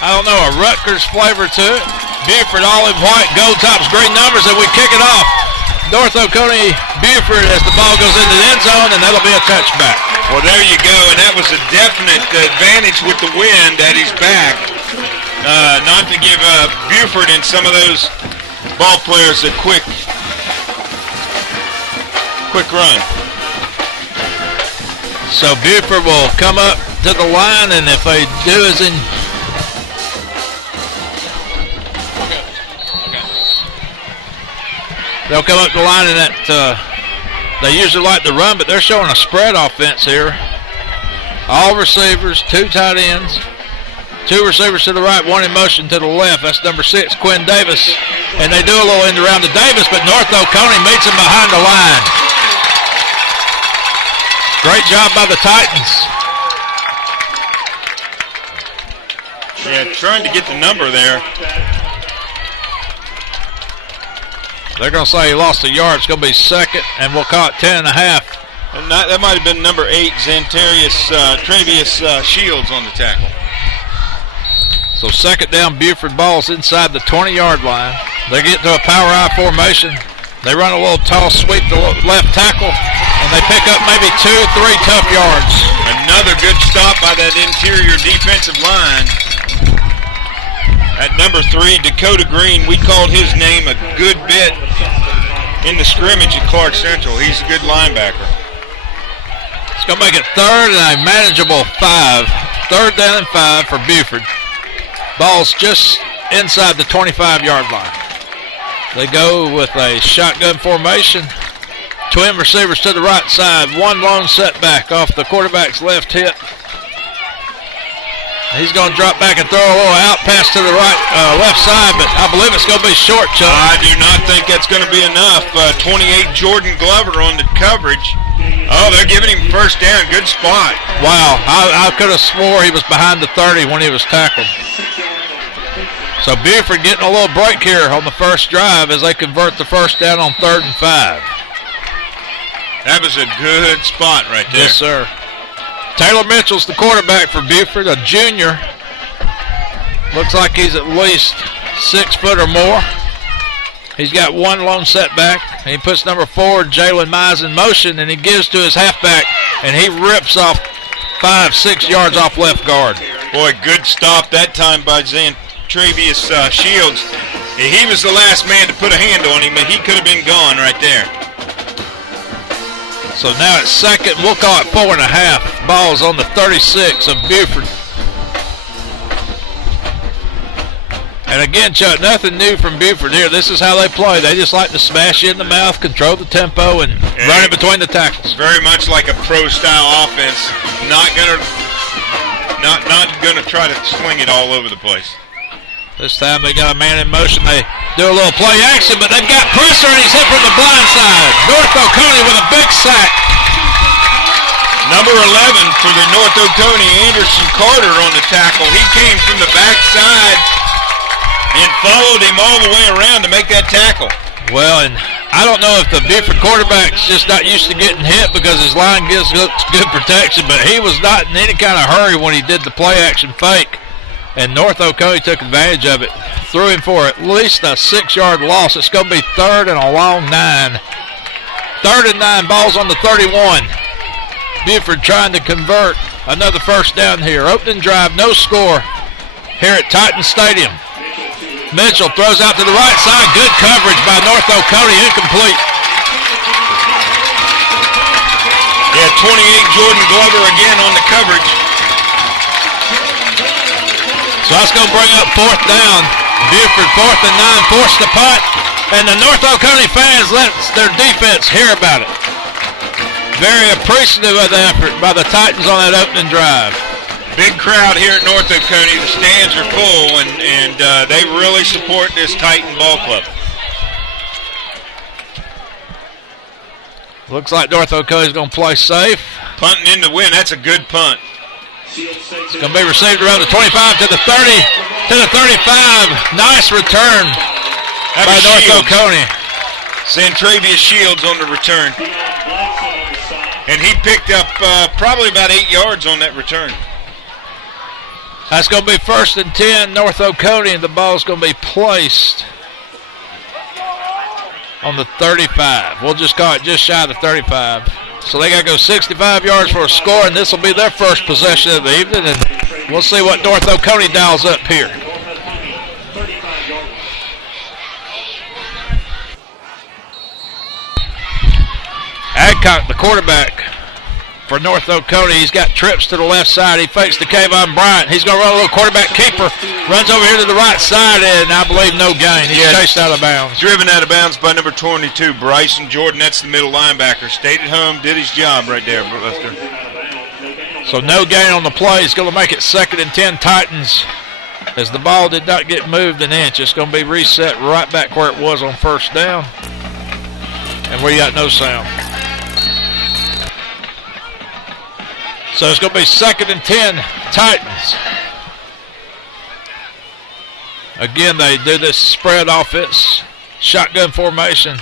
I don't know, a Rutgers flavor to it. Buford olive white, gold tops, green numbers, and we kick it off. North Oconee Buford as the ball goes into the end zone, and that'll be a touchback. Well, there you go, and that was a definite advantage with the wind at his back. Not to give Buford and some of those ball players a quick run. So Buford will come up to the line, and if they do as in... They'll come up the line, and that they usually like to run, but they're showing a spread offense here. All receivers, 2 tight ends, 2 receivers to the right, 1 in motion to the left. That's number 6, Quinn Davis. And they do a little end around to Davis, but North Oconee meets him behind the line. Great job by the Titans. Yeah, trying to get the number there. They're going to say he lost a yard. It's going to be second, and we'll call it 10 and a half. And that might have been number 8, Travius Shields on the tackle. So second down, Buford ball's inside the 20-yard line. They get to a power I formation. They run a little toss sweep to left tackle, and they pick up maybe 2-3 tough yards. Another good stop by that interior defensive line. At number 3, Dakota Green, we called his name a good bit in the scrimmage at Clarke Central. He's a good linebacker. It's going to make it third and a manageable 5. Third down and 5 for Buford. Ball's just inside the 25-yard line. They go with a shotgun formation. Twin receivers to the right side. 1 lone setback off the quarterback's left hip. He's going to drop back and throw a little out pass to the left side, but I believe it's going to be short, Chuck. I do not think that's going to be enough. 28 Jordan Glover on the coverage. Oh, they're giving him first down. Good spot. Wow, I could have swore he was behind the 30 when he was tackled. So Buford getting a little break here on the first drive as they convert the first down on 3rd and 5. That was a good spot right there. Yes, sir. Taylor Mitchell's the quarterback for Buford, a junior. Looks like he's at least 6 foot or more. He's got 1 lone setback. He puts number 4, Jalen Mize, in motion, and he gives to his halfback, and he rips off 5-6 yards off left guard. Boy, good stop that time by Travius Shields. He was the last man to put a hand on him, and he could have been gone right there. So now it's second. We'll call it 4 and a half. Ball's on the 36 of Buford. And again, Chuck, nothing new from Buford here. This is how they play. They just like to smash you in the mouth, control the tempo, and run it between the tackles. Very much like a pro-style offense. Not gonna try to sling it all over the place. This time they got a man in motion. They do a little play action, but they've got pressure, and he's hit from the blind side. North Oconee with a big sack. Number 11 for the North Oconee, Anderson Carter on the tackle. He came from the backside and followed him all the way around to make that tackle. Well, and I don't know if the Buford quarterback's just not used to getting hit because his line gives good protection, but he was not in any kind of hurry when he did the play action fake. And North Oconee took advantage of it. Threw him for at least a 6-yard loss. It's going to be 3rd and a long 9. 3rd and 9, ball's on the 31. Buford trying to convert another first down here. Opening drive, no score here at Titan Stadium. Mitchell throws out to the right side. Good coverage by North Oconee. Incomplete. Yeah, 28 Jordan Glover again on the coverage. So that's going to bring up 4th down. Buford 4th and 9, forced the punt, and the North Oconee fans let their defense hear about it. Very appreciative of the effort by the Titans on that opening drive. Big crowd here at North Oconee. The stands are full, and they really support this Titan ball club. Looks like North Oconee is going to play safe. Punting in the win. That's a good punt. It's going to be received around the 25 to the 30 to the 35. Nice return by North Oconee. Travius Shields on the return. And he picked up probably about 8 yards on that return. That's going to be 1st and 10, North Oconee, and the ball's going to be placed on the 35. We'll just call it just shy of the 35. So they got to go 65 yards for a score, and this will be their first possession of the evening, and we'll see what North Oconee dials up here. Adcock, the quarterback for North Oconee. He's got trips to the left side. He fakes to Kayvon Bryant. He's going to run a little quarterback keeper. Runs over here to the right side, and I believe no gain. He's chased out of bounds. Driven out of bounds by number 22, Bryson Jordan. That's the middle linebacker. Stayed at home, did his job right there, Buster. So no gain on the play. He's going to make it 2nd and 10 Titans, as the ball did not get moved an inch. It's going to be reset right back where it was on 1st down. And we got no sound. So it's going to be 2nd and 10 Titans. Again, they do this spread offense, shotgun formation.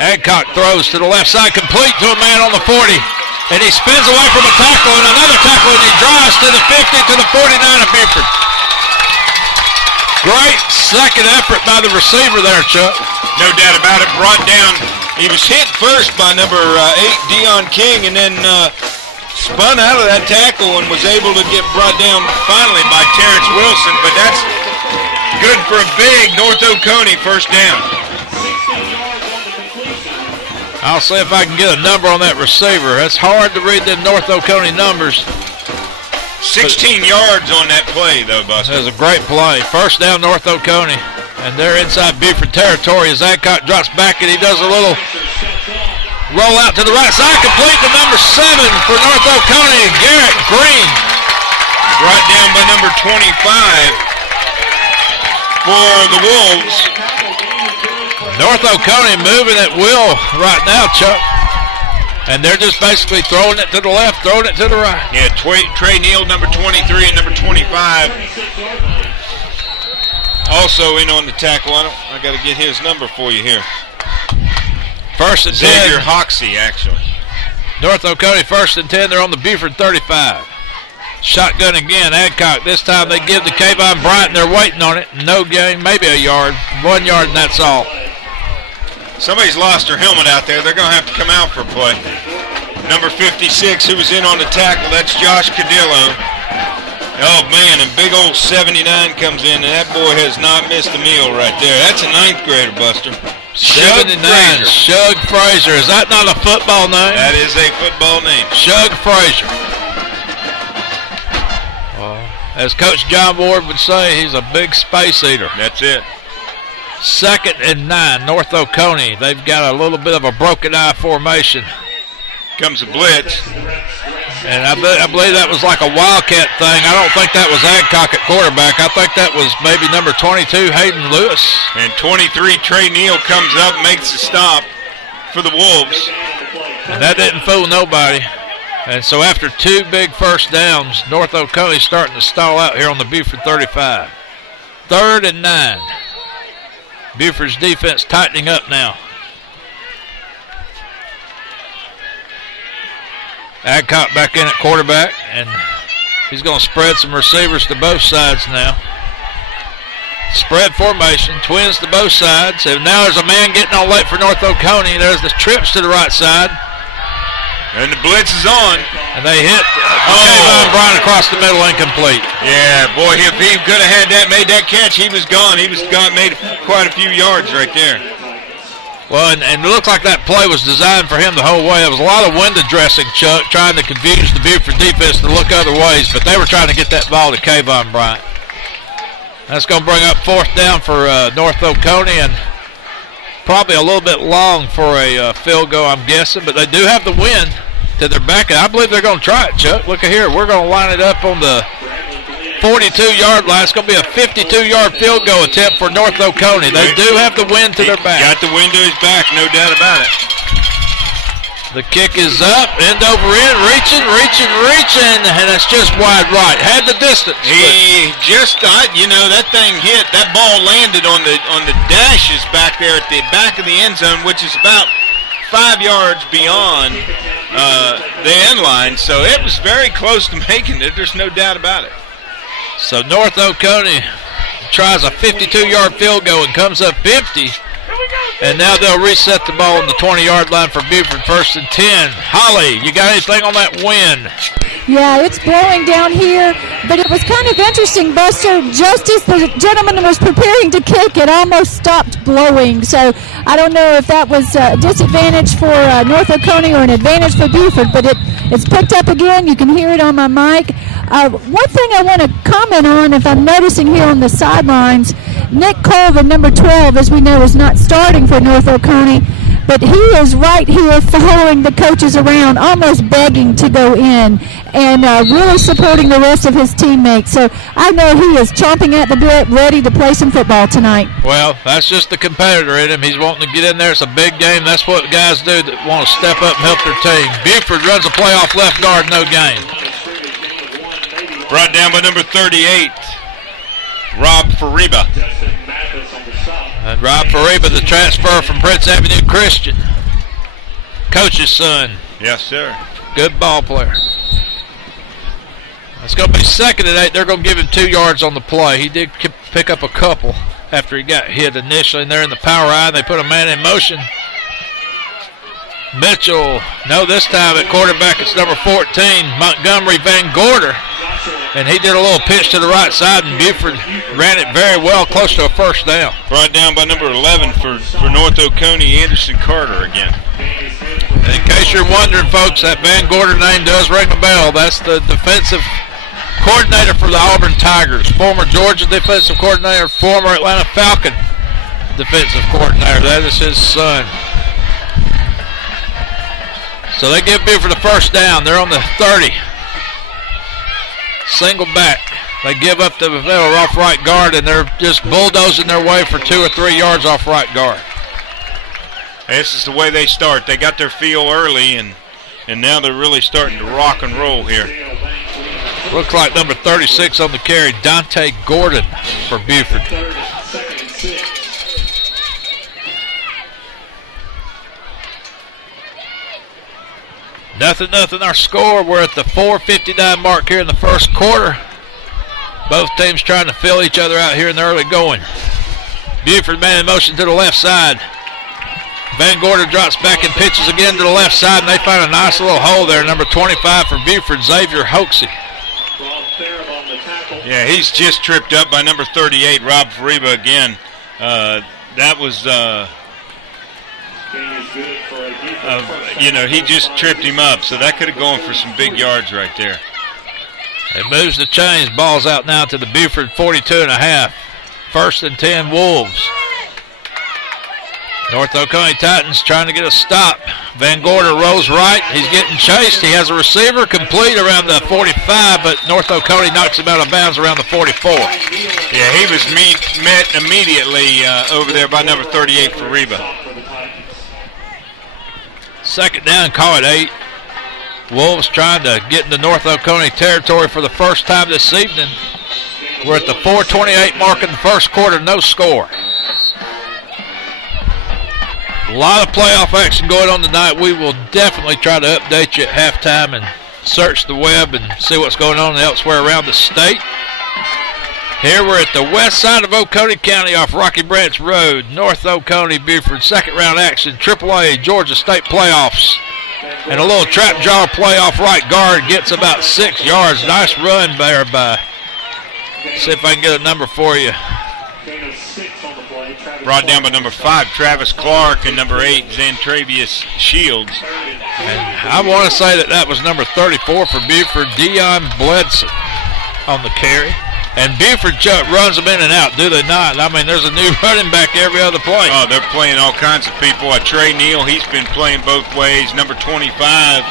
Adcock throws to the left side, complete to a man on the 40. And he spins away from a tackle and another tackle, and he drives to the 50 to the 49 of Buford. Great second effort by the receiver there, Chuck. No doubt about it. Brought down. He was hit first by number 8, Deion King, and then spun out of that tackle and was able to get brought down finally by Terrence Wilson. But that's good for a big North Oconee 1st down. I'll see if I can get a number on that receiver. It's hard to read them North Oconee numbers. 16 yards on that play, though, Buster. That was a great play. 1st down, North Oconee. And they're inside Buford territory as Adcock drops back, and he does a little roll out to the right side, complete to number 7 for North Oconee, Garrett Green. Brought down by number 25 for the Wolves. North Oconee moving at will right now, Chuck. And they're just basically throwing it to the left, throwing it to the right. Yeah, Trey Neal, number 23, and number 25. Also in on the tackle. I got to get his number for you here. 1st and 10. Xavier Hoxie, actually. North Oconee 1st and 10. They're on the Buford 35. Shotgun again. Adcock. This time they give to Kayvon Bryant, and they're waiting on it. No gain, maybe a yard. 1 yard, and that's all. Somebody's lost their helmet out there. They're going to have to come out for a play. Number 56, who was in on the tackle, that's Josh Cadillo. Oh, man, and big old 79 comes in, and that boy has not missed a meal right there. That's a 9th grader, Buster. 79, Shug Frazier. Is that not a football name? That is a football name. Shug Frazier. As Coach John Ward would say, he's a big space eater. That's it. 2nd and 9, North Oconee. They've got a little bit of a broken eye formation. Comes a blitz. And I believe that was like a wildcat thing. I don't think that was Adcock at quarterback. I think that was maybe number 22, Hayden Lewis. And 23, Trey Neal comes up, makes the stop for the Wolves. And that didn't fool nobody. And so after 2 big 1st downs, North Oconee starting to stall out here on the Buford 35. 3rd and 9. Buford's defense tightening up now. Adcock back in at quarterback, and he's going to spread some receivers to both sides now. Spread formation, twins to both sides. And now there's a man getting on late for North Oconee. There's the trips to the right side. And the blitz is on. And they hit Kayvon Bryant across the middle, incomplete. Yeah, boy, if he could have had that, made that catch, he was gone. He was gone, made quite a few yards right there. Well, and it looked like that play was designed for him the whole way. It was a lot of window dressing, Chuck, trying to confuse the Buford defense to look other ways, but they were trying to get that ball to Kayvon Bryant. That's going to bring up 4th down for North Oconee, and probably a little bit long for a field goal, I'm guessing, but they do have the wind to their back. I believe they're going to try it, Chuck. Look at here. We're going to line it up on the 42-yard line. It's going to be a 52-yard field goal attempt for North Oconee. They do have the wind to their back. Got the wind to his back, no doubt about it. The kick is up, end over end, reaching, and it's just wide right. Had the distance. He just thought, that thing hit. That ball landed on the dashes back there at the back of the end zone, which is about 5 yards beyond the end line. So it was very close to making it. There's no doubt about it. So North Oconee tries a 52-yard field goal and comes up 50. And now they'll reset the ball on the 20-yard line for Buford, 1st and 10. Holly, you got anything on that wind? Yeah, it's blowing down here, but it was kind of interesting, Buster. Just as the gentleman was preparing to kick, it almost stopped blowing. So I don't know if that was a disadvantage for North Oconee or an advantage for Buford, but it's picked up again. You can hear it on my mic. One thing I want to comment on, if I'm noticing here on the sidelines, Nick Colvin, number 12, as we know, is not starting for North Oconee, but he is right here following the coaches around, almost begging to go in and really supporting the rest of his teammates. So I know he is chomping at the bit, ready to play some football tonight. Well, that's just the competitor in him. He's wanting to get in there. It's a big game. That's what guys do that want to step up and help their team. Buford runs a playoff left guard, no gain. Brought down by number 38, Rob Fariba. And Rob Fariba, the transfer from Prince Avenue Christian. Coach's son. Yes, sir. Good ball player. It's going to be 2nd and 8. They're going to give him 2 yards on the play. He did pick up a couple after he got hit initially. And they're in the power eye. They put a man in motion. Mitchell. No, this time at quarterback it's number 14, Montgomery Van Gorder. And he did a little pitch to the right side, and Buford ran it very well, close to a 1st down. Brought down by number 11 for North Oconee, Anderson Carter again. And in case you're wondering, folks, that Van Gorder name does ring a bell. That's the defensive coordinator for the Auburn Tigers, former Georgia defensive coordinator, former Atlanta Falcon defensive coordinator. That is his son. So they give Buford a 1st down. They're on the 30. Single back. They give up the middle off right guard, and they're just bulldozing their way for 2 or 3 yards off right guard. This is the way they start. They got their feel early, and now they're really starting to rock and roll here. Looks like number 36 on the carry, Dante Gordon for Buford. Nothing our score. We're at the 4:59 mark here in the 1st quarter. Both teams trying to fill each other out here in the early going. Buford man in motion to the left side. Van Gorder drops back and pitches again to the left side, and they find a nice little hole there. Number 25 for Buford, Xavier Hoaxie. Yeah, he's just tripped up by number 38, Rob Fariba again. That was... he just tripped him up, so that could have gone for some big yards right there. It moves the chains. Ball's out now to the Buford 42.5. 1st and 10 Wolves. North Oconee Titans trying to get a stop. Van Gorder rolls right. He's getting chased. He has a receiver complete around the 45, but North Oconee knocks him out of bounds around the 44. Yeah, he was met immediately over there by number 38 for Reba. 2nd down, call it 8. Wolves trying to get into North Oconee territory for the 1st time this evening. We're at the 4:28 mark in the 1st quarter, no score. A lot of playoff action going on tonight. We will definitely try to update you at halftime and search the web and see what's going on elsewhere around the state. Here we're at the west side of Oconee County off Rocky Branch Road. North Oconee, Buford, 2nd round action, AAA, Georgia State playoffs. And a little trap jaw play off right guard gets about 6 yards. Nice run there by, see if I can get a number for you. Brought down by number 5, Travis Clarke, and number 8, Xantravius Shields. And I want to say that was number 34 for Buford, Dion Bledson on the carry. And Buford runs them in and out, do they not? I mean, there's a new running back every other play. Oh, they're playing all kinds of people. Trey Neal, he's been playing both ways. Number 25,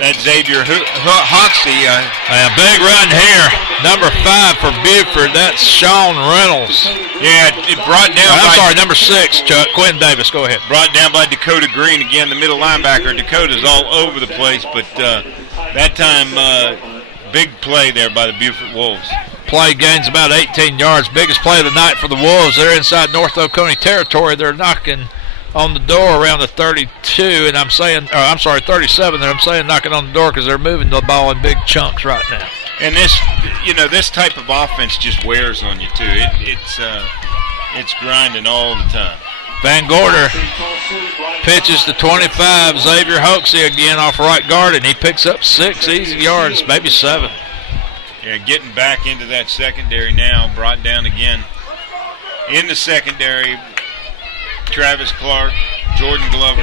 that's Xavier Hoxie. A big run here. Number 5 for Buford, that's Sean Reynolds. Yeah, it brought down number 6, Chuck. Quinn Davis, go ahead. Brought down by Dakota Green. Again, the middle linebacker. Dakota's all over the place, but that time... big play there by the Buford Wolves. Play gains about 18 yards. Biggest play of the night for the Wolves. They're inside North Oconee territory. They're knocking on the door around the 32, and 37. I'm saying knocking on the door because they're moving the ball in big chunks right now. And this type of offense just wears on you too. It's grinding all the time. Van Gorder pitches to 25. Xavier Hoaxie again off right guard, and he picks up 6 easy yards, maybe 7. Yeah, getting back into that secondary now, brought down again. In the secondary, Travis Clarke, Jordan Glover.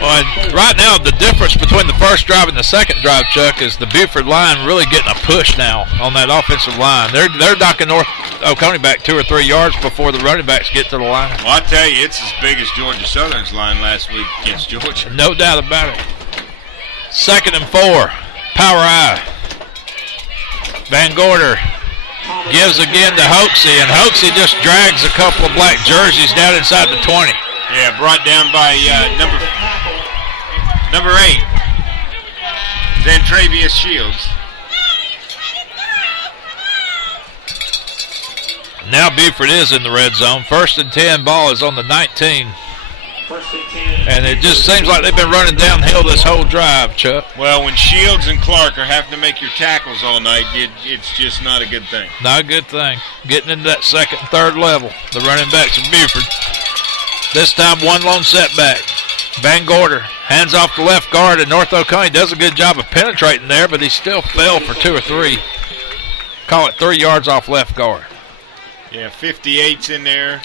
Well, right now, the difference between the first drive and the second drive, Chuck, is the Buford line really getting a push now on that offensive line. They're knocking North Oconee back 2 or 3 yards before the running backs get to the line. Well, I'll tell you, it's as big as Georgia Southern's line last week against Georgia. No doubt about it. 2nd and 4, power I. Van Gorder gives again to Hoaxie, and Hoaxie just drags a couple of black jerseys down inside the 20. Yeah, brought down by number 8, Zantravius Shields. Now Buford is in the red zone. 1st and 10, ball is on the 19. And it just seems like they've been running downhill this whole drive, Chuck. Well, when Shields and Clarke are having to make your tackles all night, it's just not a good thing. Not a good thing. Getting into that 2nd and 3rd level, the running backs of Buford. This time, one lone setback. Van Gorder hands off the left guard, and North Oconee does a good job of penetrating there, but he still fell for 2 or 3. Call it 3 yards off left guard. Yeah, 58's in there.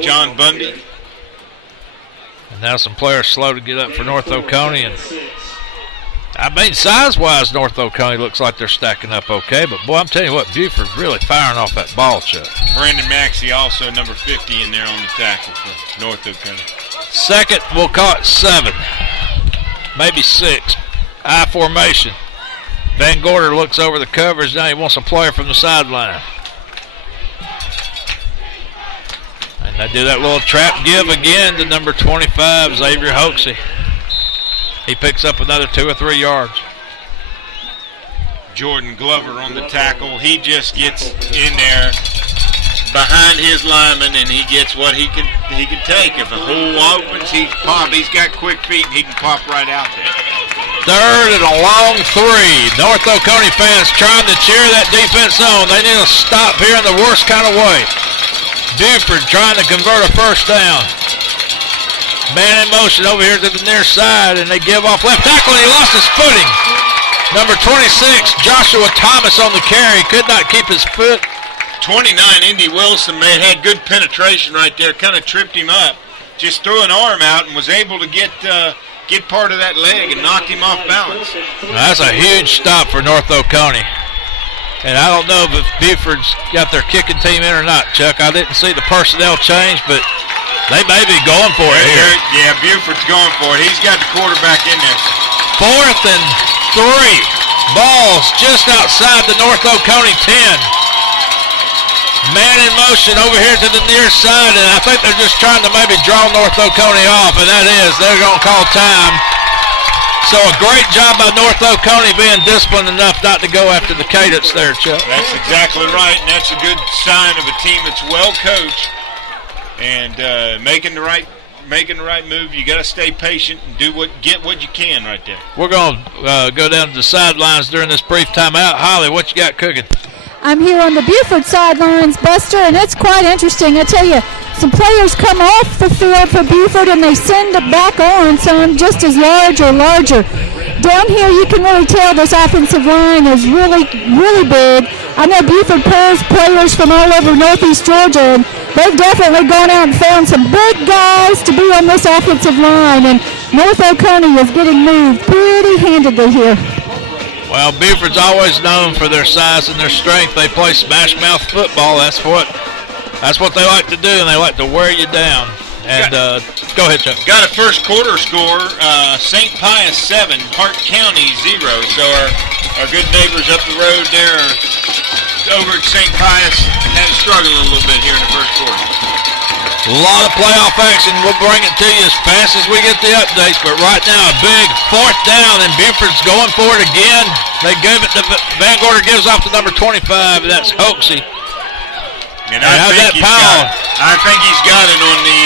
John Bundy. And now some players slow to get up for North Oconee. And I mean, size-wise, North Oconee looks like they're stacking up okay. But, boy, I'm telling you what, Buford's really firing off that ball, Chuck. Brandon Maxey also number 50 in there on the tackle for North Oconee. 2nd, we'll call it 7. Maybe 6. I formation. Van Gorder looks over the coverage. Now he wants a player from the sideline. And they do that little trap give again to number 25, Xavier Hoaxie. He picks up another 2 or 3 yards. Jordan Glover on the tackle. He just gets in there behind his lineman, and he gets what he can take. If a hole opens, he's got quick feet, and he can pop right out there. 3rd and a long 3. North Oconee fans trying to cheer that defense on. They need to stop here in the worst kind of way. Buford trying to convert a 1st down. Man in motion over here to the near side, and they give off left tackle, and he lost his footing. Number 26, Joshua Thomas on the carry, could not keep his foot. 29, Indy Wilson, man, had good penetration right there, kind of tripped him up. Just threw an arm out and was able to get part of that leg and knocked him off balance. That's a huge stop for North Oconee. And I don't know if Buford's got their kicking team in or not, Chuck. I didn't see the personnel change, but they may be going for it here. Yeah, Buford's going for it. He's got the quarterback in there. 4th and 3. Ball's just outside the North Oconee 10. Man in motion over here to the near side, and I think they're just trying to maybe draw North Oconee off, and that is, they're going to call time. So a great job by North Oconee being disciplined enough not to go after the cadence there, Chuck. That's exactly right, and that's a good sign of a team that's well coached and making the right move. You got to stay patient and get what you can right there. We're going to go down to the sidelines during this brief timeout. Holly, what you got cooking? I'm here on the Buford sidelines, Buster, and it's quite interesting. I tell you, some players come off the field for Buford and they send it back on, some just as large or larger. Down here, you can really tell this offensive line is really, really big. I know Buford pulls players from all over Northeast Georgia, and they've definitely gone out and found some big guys to be on this offensive line, and North Oconee is getting moved pretty handedly here. Well, Buford's always known for their size and their strength. They play smash-mouth football. That's what they like to do, and they like to wear you down. And go ahead, Chuck. Got a first quarter score, St. Pius 7, Hart County 0. So our good neighbors up the road there over at St. Pius had struggled a little bit here in the first quarter. A lot of playoff action. We'll bring it to you as fast as we get the updates. But right now, a big 4th down, and Buford's going for it again. They gave it to Van Gorder, gives off to number 25, and that's Hoaxie. And I think he's got it on the.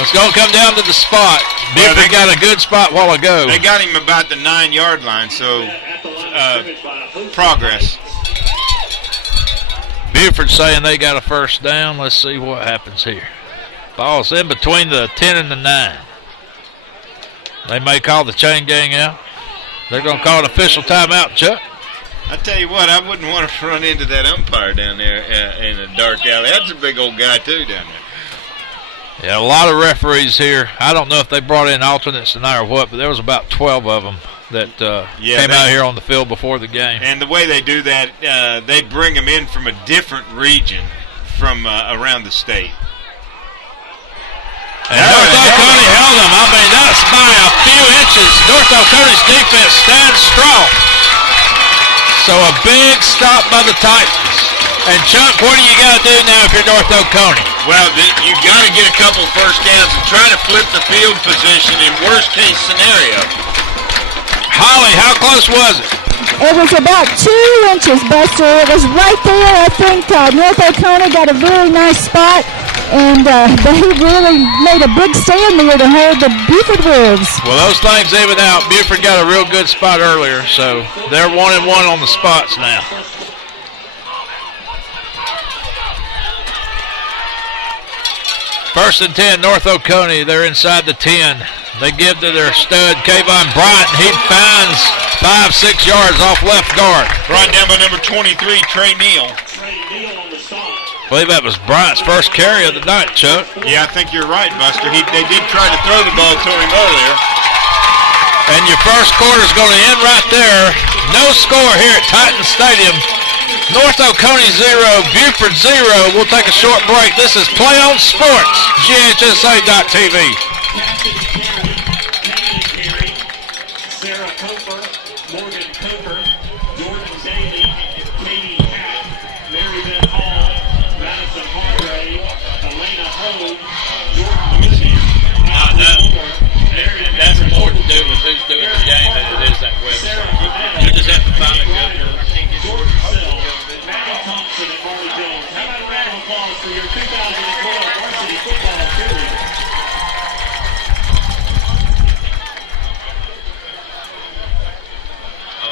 It's going to come down to the spot. Buford got a good spot a while ago. They got him about the 9-yard line, so progress. Buford saying they got a first down. Let's see what happens here. Ball's in between the 10 and the 9. They may call the chain gang out. They're going to call an official timeout, Chuck. I tell you what, I wouldn't want to run into that umpire down there in a dark alley. That's a big old guy, too, down there. Yeah, a lot of referees here. I don't know if they brought in alternates tonight or what, but there was about 12 of them that came out here on the field before the game. And the way they do that, they bring them in from a different region from around the state. And North Oconee held them. I mean, that's by a few inches. North Oconee's defense stands strong. So a big stop by the Titans. And Chuck, what do you got to do now if you're North Oconee? Well, you got to get a couple first downs and try to flip the field position in worst case scenario. Holly, how close was it? It was about 2 inches, Buster. It was right there. I think North Oconee got a very nice spot, and they really made a big stand there to hold the Buford Wolves. Well, those things even out. Buford got a real good spot earlier, so they're 1-1 on the spots now. First and 10, North Oconee. They're inside the 10. They give to their stud, Kayvon Bryant. He finds 5-6 yards off left guard. Brought down by number 23, Trey Neal. I believe that was Bryant's first carry of the night, Chuck. Yeah, I think you're right, Buster. They did try to throw the ball to him earlier. And your first quarter is going to end right there. No score here at Titan Stadium. North Oconee 0, Buford 0. We'll take a short break. This is Play on Sports, GHSA.TV. That's more to do with who's doing the game than it is that website. You just have to find a good one.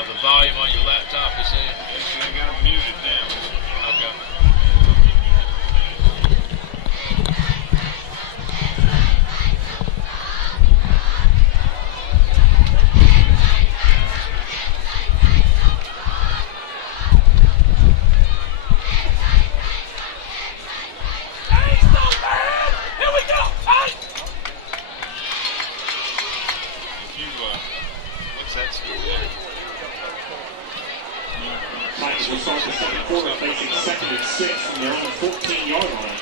The volume on your laptop is in. I got to mute it down. Okay. What's that still there? Titans will start the second quarter facing 2nd and 6 from their own 14-yard line.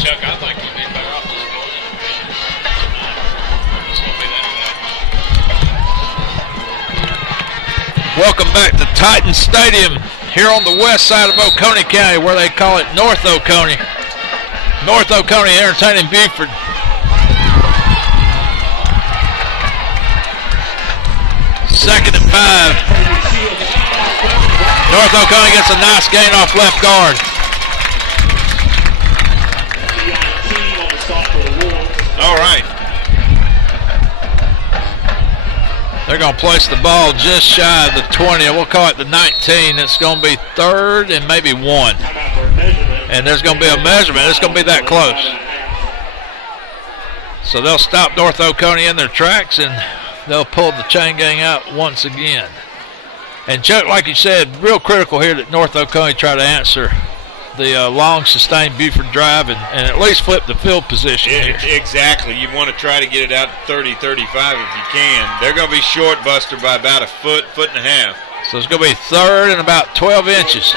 Chuck, I think you'd be better off just going in. It's going to be that bad. Welcome back to Titan Stadium here on the west side of Oconee County, where they call it North Oconee. North Oconee entertaining Buford. Second and 5. North Oconee gets a nice gain off left guard. All right. They're going to place the ball just shy of the 20. We'll call it the 19. It's going to be 3rd and maybe 1. And there's going to be a measurement. It's going to be that close. So they'll stop North Oconee in their tracks, and they'll pull the chain gang out once again. And Chuck, like you said, real critical here that North Oconee try to answer the long sustained Buford drive and at least flip the field position here. Exactly. You want to try to get it out to 30, 35 if you can. They're going to be short, Buster, by about a foot and a half. So it's going to be 3rd and about 12 inches.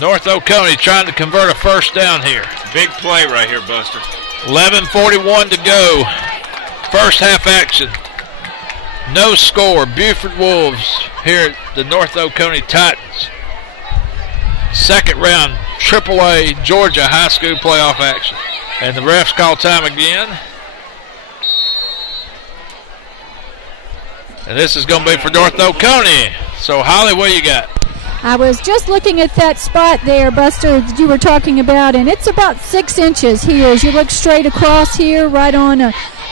North Oconee trying to convert a first down here. Big play right here, Buster. 11:41 to go. First half action. No score. Buford Wolves here at the North Oconee Titans. Second round AAA Georgia high school playoff action. And the refs call time again. And this is going to be for North Oconee. So, Holly, what you got? I was just looking at that spot there, Buster, that you were talking about, and it's about 6 inches here as you look straight across here, right on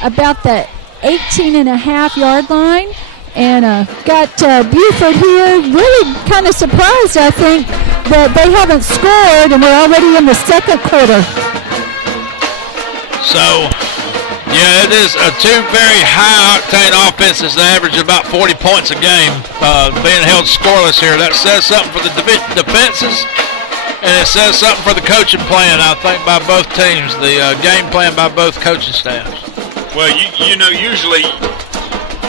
about the 18.5-yard line. And got Buford here, really kind of surprised, I think, that they haven't scored, and we're already in the second quarter. So, yeah, it is two very high-octane offenses that average about 40 points a game being held scoreless here. That says something for the defenses, and it says something for the coaching plan, I think, by both teams, the game plan by both coaching staffs. Well, you know, usually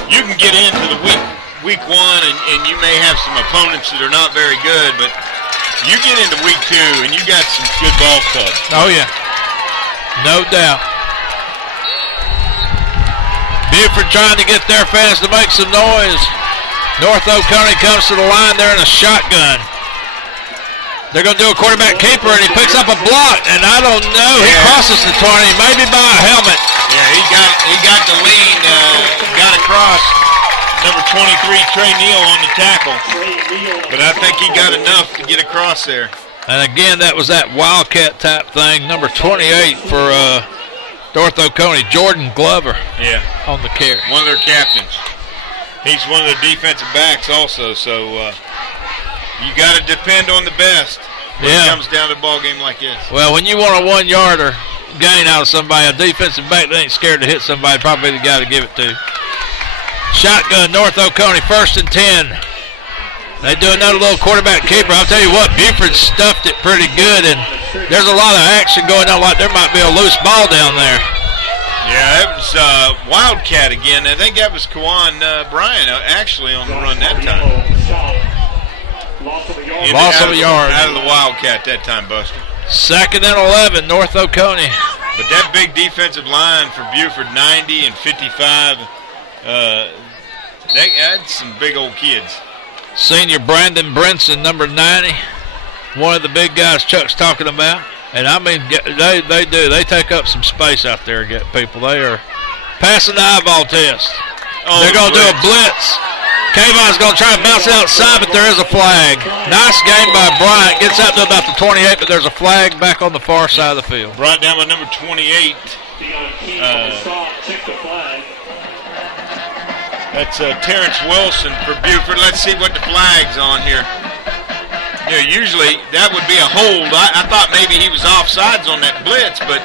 you can get into the week one, and you may have some opponents that are not very good, but you get into week two, and you got some good ball clubs. Oh, yeah. No doubt. Buford trying to get their fans to make some noise. North Oconee comes to the line there in a shotgun. They're going to do a quarterback keeper, and he picks up a block, and I don't know. He crosses the 20, maybe by a helmet. Yeah, he got the lead, got across. Number 23, Trey Neal on the tackle. But I think he got enough to get across there. And again, that was that Wildcat type thing. Number 28 for North Oconee, Jordan Glover. Yeah, on the carry. One of their captains. He's one of the defensive backs also, so you got to depend on the best when it comes down to a ball game like this. Well, when you want a 1-yarder gain out of somebody, a defensive back that ain't scared to hit somebody, probably the guy to give it to. Shotgun, North Oconee, 1st and 10. They do another little quarterback keeper. I'll tell you what, Buford stuffed it pretty good, and there's a lot of action going on, like there might be a loose ball down there. Yeah, it was Wildcat again. I think that was Kawan Bryant actually on the run that time. Loss of a yard. Out of the Wildcat that time, Buster. 2nd and 11, North Oconee. But that big defensive line for Buford, 90 and 55, they had some big old kids. Senior Brandon Brinson, number 90, one of the big guys Chuck's talking about. And I mean, they do. They take up some space out there and get people. They are passing the eyeball test. Oh, they're going to do a blitz. Kayvon's going to try to bounce it outside, but there is a flag. Nice game by Bryant. Gets out to about the 28, but there's a flag back on the far side of the field. Brought down by number 28. That's Terrence Wilson for Buford. Let's see what the flag's on here. Yeah, usually that would be a hold. I thought maybe he was offsides on that blitz, but.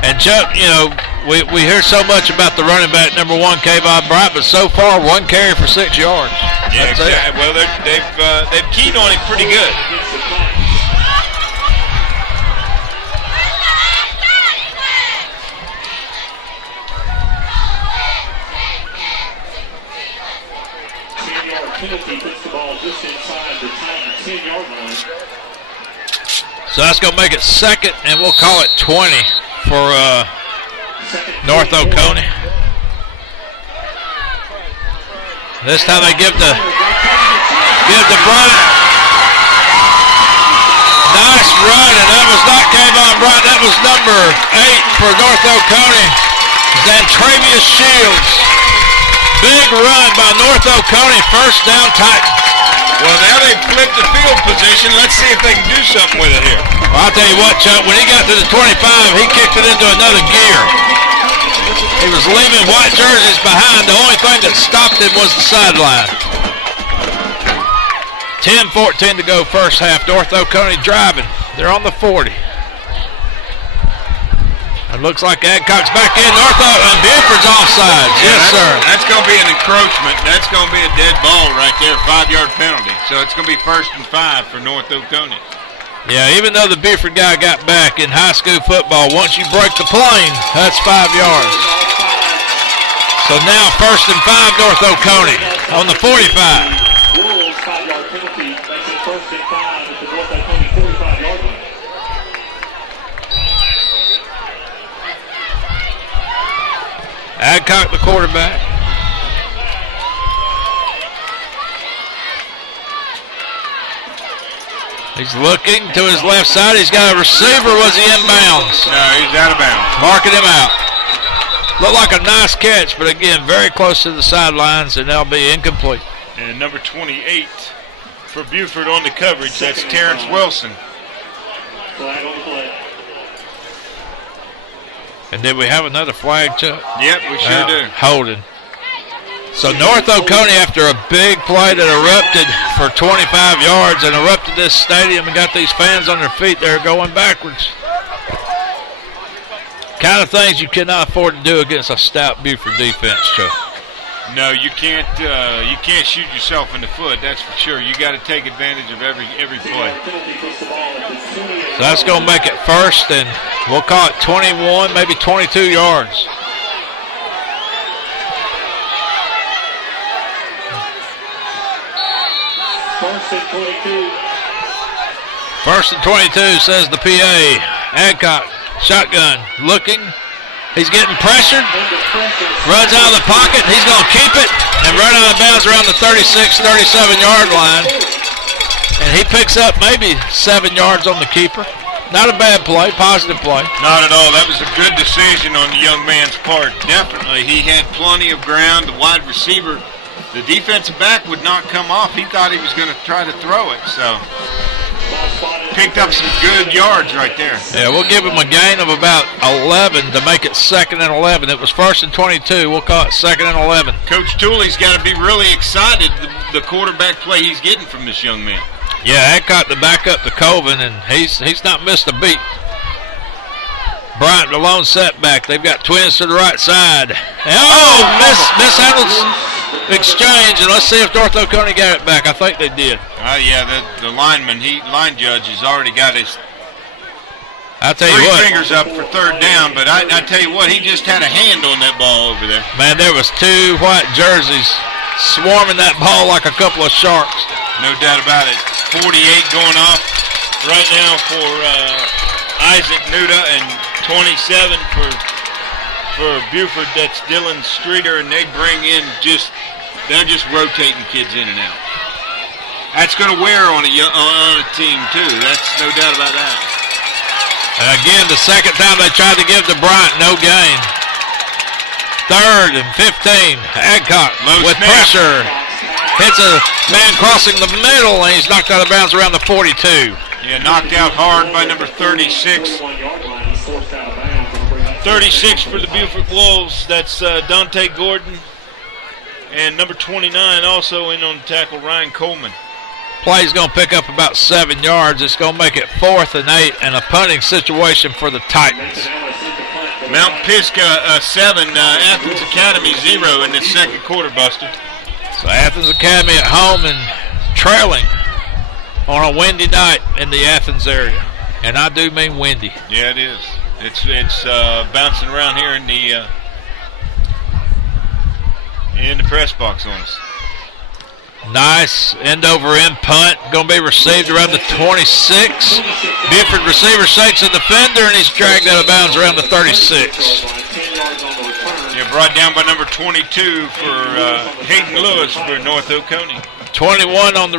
And Chuck, you know, we hear so much about the running back, number 1, Kayvon Bryant, but so far 1 carry for 6 yards. Yeah, exactly. Well, they've keyed on him pretty good. So that's going to make it 2nd, and we'll call it 20 for North Oconee. This time they give to Bryant. Nice run, and that was not Kayvon Bryant. That was number 8 for North Oconee, Zantravius Shields. Big run by North Oconee, 1st down Titans. Well, now they've flipped the field position. Let's see if they can do something with it here. Well, I'll tell you what, Chuck, when he got to the 25, he kicked it into another gear. He was leaving white jerseys behind. The only thing that stopped him was the sideline. 10-14 to go first half. North Oconee driving. They're on the 40. It looks like Adcock's back in. And Buford's offsides. Yeah, yes, sir. That's going to be an encroachment. That's going to be a dead ball right there, 5-yard penalty. So it's going to be 1st and 5 for North Oconee. Yeah, even though the Buford guy got back in high school football, once you break the plane, that's 5 yards. So now 1st and 5, North Oconee on the 45. Wolves, 5-yard penalty. Makes it 1st and 5 at the North Oconee 45-yard line. Adcock, the quarterback. He's looking to his left side. He's got a receiver. Was he inbounds? No, he's out of bounds. Marking him out. Looked like a nice catch, but again, very close to the sidelines, and that'll be incomplete. And number 28 for Buford on the coverage, that's Terrence Wilson. Flag on the play. And did we have another flag, Chuck? Yep, we sure do. Holding. So North Oconee, after a big play that erupted for 25 yards and erupted this stadium and got these fans on their feet, they're going backwards. Kind of things you cannot afford to do against a stout Buford defense, Chuck. No, you can't shoot yourself in the foot, that's for sure. You got to take advantage of every play. So that's going to make it first, and we'll call it 21, maybe 22 yards. First and 22. First and 22, says the PA. Adcock, shotgun, looking. He's getting pressured. Runs out of the pocket. He's going to keep it and run out of bounds around the 36, 37-yard line. And he picks up maybe 7 yards on the keeper. Not a bad play, positive play. Not at all. That was a good decision on the young man's part. Definitely. He had plenty of ground. The wide receiver, the defensive back would not come off. He thought he was going to try to throw it. So picked up some good yards right there. Yeah, we'll give him a gain of about 11 to make it 2nd and 11. It was 1st and 22. We'll call it 2nd and 11. Coach Tooley's got to be really excited the quarterback play he's getting from this young man. Yeah, Adcock to back up to Colvin, and he's not missed a beat. Bryant, the lone setback. They've got twins to the right side. Mishandles exchange, and let's see if North Oconee got it back. I think they did. Yeah, the line judge has already got his three fingers up for 3rd down, but I tell you what, he just had a hand on that ball over there. Man, there was 2 white jerseys swarming that ball like a couple of sharks. No doubt about it. 48 going off right now for Isaac Nuda, and 27 for Buford. That's Dylan Streeter, and they bring in they're just rotating kids in and out. That's going to wear on a team too. That's no doubt about that. And again, the second time they tried to give to Bryant, no gain. 3rd and 15. Adcock with pressure. Hits a man crossing the middle, and he's knocked out of bounds around the 42. Yeah, knocked out hard by number 36. 36 for the Buford Wolves. That's Dante Gordon. And number 29 also in on the tackle, Ryan Coleman. Play's going to pick up about 7 yards. It's going to make it 4th and 8 and a punting situation for the Titans. Mount Pisgah 7, Athens Academy 0 in the second quarter, Buster. So Athens Academy at home and trailing on a windy night in the Athens area. And I do mean windy. Yeah, it is. It's bouncing around here in the press box on us. Nice end-over-end punt. Going to be received around the 26. Buford receiver shakes a defender, and he's dragged out of bounds around the 36. Yeah, brought down by number 22 for Hayden Lewis for North Oconee. 21 on the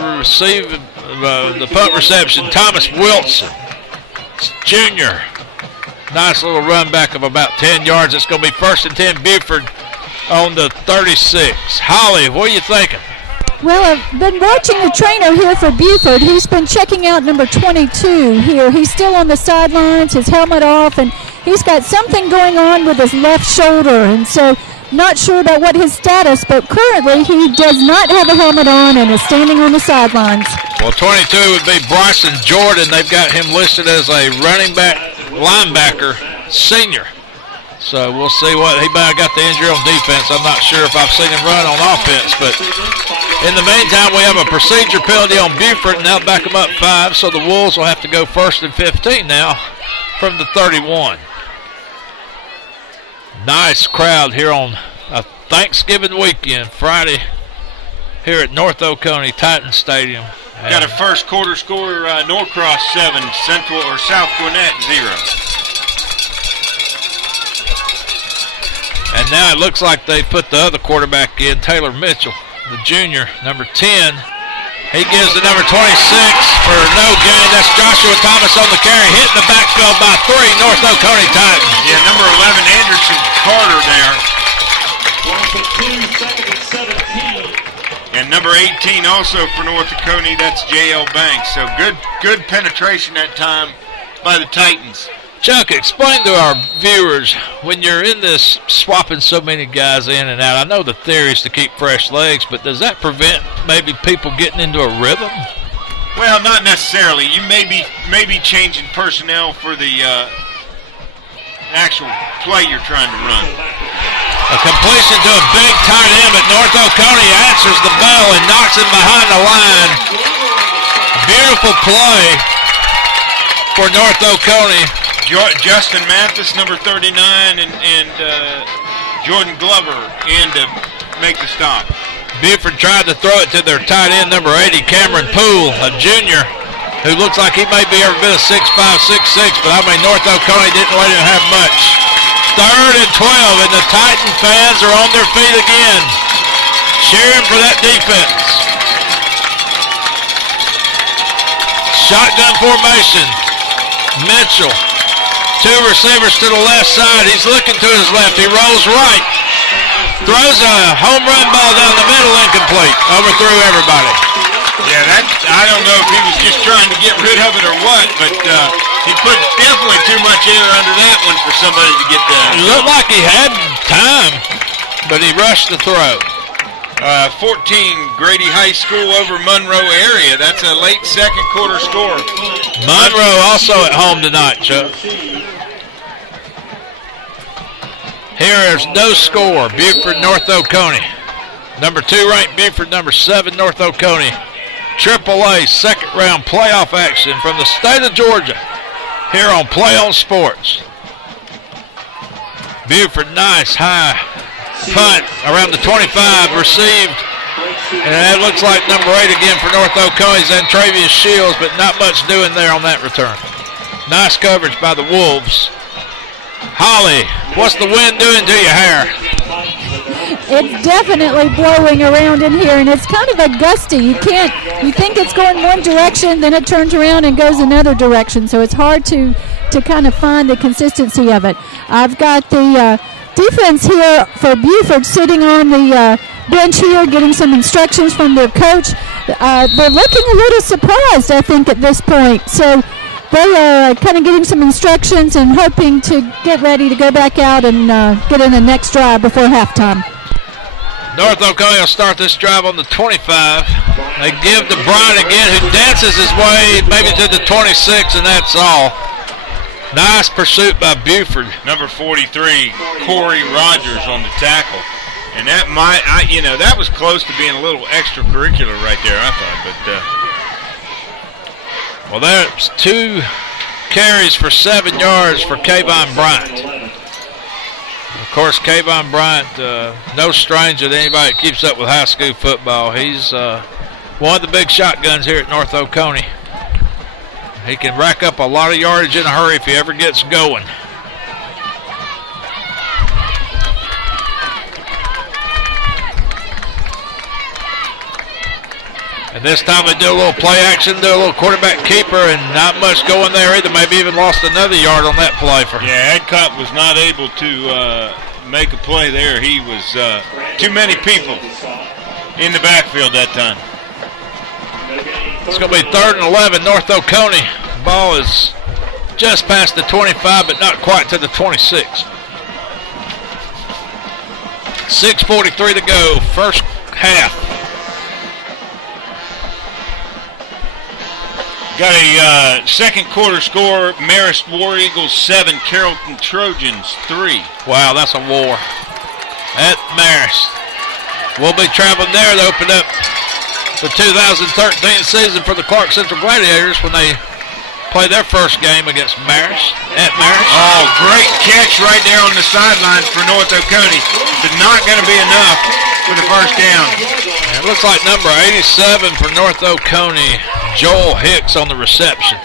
the punt reception, Thomas Wilson, junior. Nice little run back of about 10 yards. It's going to be 1st and 10 Buford on the 36. Holly, what are you thinking? Well, I've been watching the trainer here for Buford. He's been checking out number 22 here. He's still on the sidelines, his helmet off, and he's got something going on with his left shoulder. And so not sure about what his status, but currently he does not have a helmet on and is standing on the sidelines. Well, 22 would be Bryson Jordan. They've got him listed as a running back, linebacker, senior. So we'll see what he might have got the injury on defense. I'm not sure if I've seen him run on offense, but in the meantime, we have a procedure penalty on Buford, and that'll back them up 5, so the Wolves will have to go 1st and 15 now from the 31. Nice crowd here on a Thanksgiving weekend, Friday, here at North Oconee Titan Stadium. Got a first quarter score, Norcross 7, South Gwinnett 0. And now it looks like they put the other quarterback in, Taylor Mitchell, the junior, number 10. He gives the number 26 for no gain. That's Joshua Thomas on the carry, hitting the backfield by 3, North Oconee Titans. Yeah, number 11, Anderson Carter there. And Number 18 also for North Oconee, that's J.L. Banks. So good penetration that time by the Titans. Chuck, explain to our viewers, when you're in this swapping so many guys in and out, I know the theory is to keep fresh legs, but does that prevent maybe people getting into a rhythm? Well, not necessarily. You may be changing personnel for the actual play you're trying to run. A completion to a big tight end, but North Oconee answers the bell and knocks him behind the line. Beautiful play for North Oconee. Justin Mathis, number 39, and Jordan Glover in to make the stop. Buford tried to throw it to their tight end, number 80, Cameron Poole, a junior who looks like he may be every bit of 6'5", 6'6", but I mean North Oconee didn't let him have much. 3rd and 12, and the Titan fans are on their feet again, cheering for that defense. Shotgun formation. Mitchell. 2 receivers to the left side. He's looking to his left. He rolls right. Throws a home run ball down the middle, incomplete. Overthrew everybody. Yeah, I don't know if he was just trying to get rid of it or what, but he put definitely too much air under that one for somebody to get there. It looked like he had time, but he rushed the throw. 14, Grady High School over Monroe area. That's a late second quarter score. Monroe also at home tonight, Chuck. Here is no score. Buford, North Oconee. Number 2 ranked Buford, number 7 North Oconee. AAA second round playoff action from the state of Georgia here on Play On Sports. Buford, nice high punt around the 25, received, and it looks like number 8 again for North Oconee's Antravius Shields, but not much doing there on that return. Nice coverage by the Wolves. Holly, what's the wind doing to your hair? It's definitely blowing around in here, and it's kind of a gusty. You think it's going one direction, then it turns around and goes another direction, so it's hard to kind of find the consistency of it. I've got the defense here for Buford sitting on the bench here, getting some instructions from their coach. They're looking a little surprised, I think, at this point. So they are kind of getting some instructions and hoping to get ready to go back out and get in the next drive before halftime. North Oconee will start this drive on the 25. They give to Bryant again, who dances his way maybe to the 26, and that's all. Nice pursuit by Buford. Number 43, Corey Rogers on the tackle. And that that was close to being a little extracurricular right there, I thought. But well, there's 2 carries for 7 yards for Kayvon Bryant. Of course, Kayvon Bryant, no stranger to anybody that keeps up with high school football. He's one of the big shotguns here at North Oconee. He can rack up a lot of yardage in a hurry if he ever gets going. And this time they do a little play action, do a little quarterback keeper, and not much going there either. Maybe even lost another yard on that play. Yeah, Adcock was not able to make a play there. He was too many people in the backfield that time. It's going to be 3rd and 11, North Oconee. Ball is just past the 25, but not quite to the 26. 6:43 to go, first half. Got a second quarter score, Marist War Eagles 7, Carrollton Trojans 3. Wow, that's a war at Marist. We'll be traveling there to open up the 2013 season for the Clarke Central Gladiators when they play their first game against Marist, at Marist. Oh, great catch right there on the sideline for North Oconee, but not going to be enough for the first down. It looks like number 87 for North Oconee, Joel Hicks on the reception.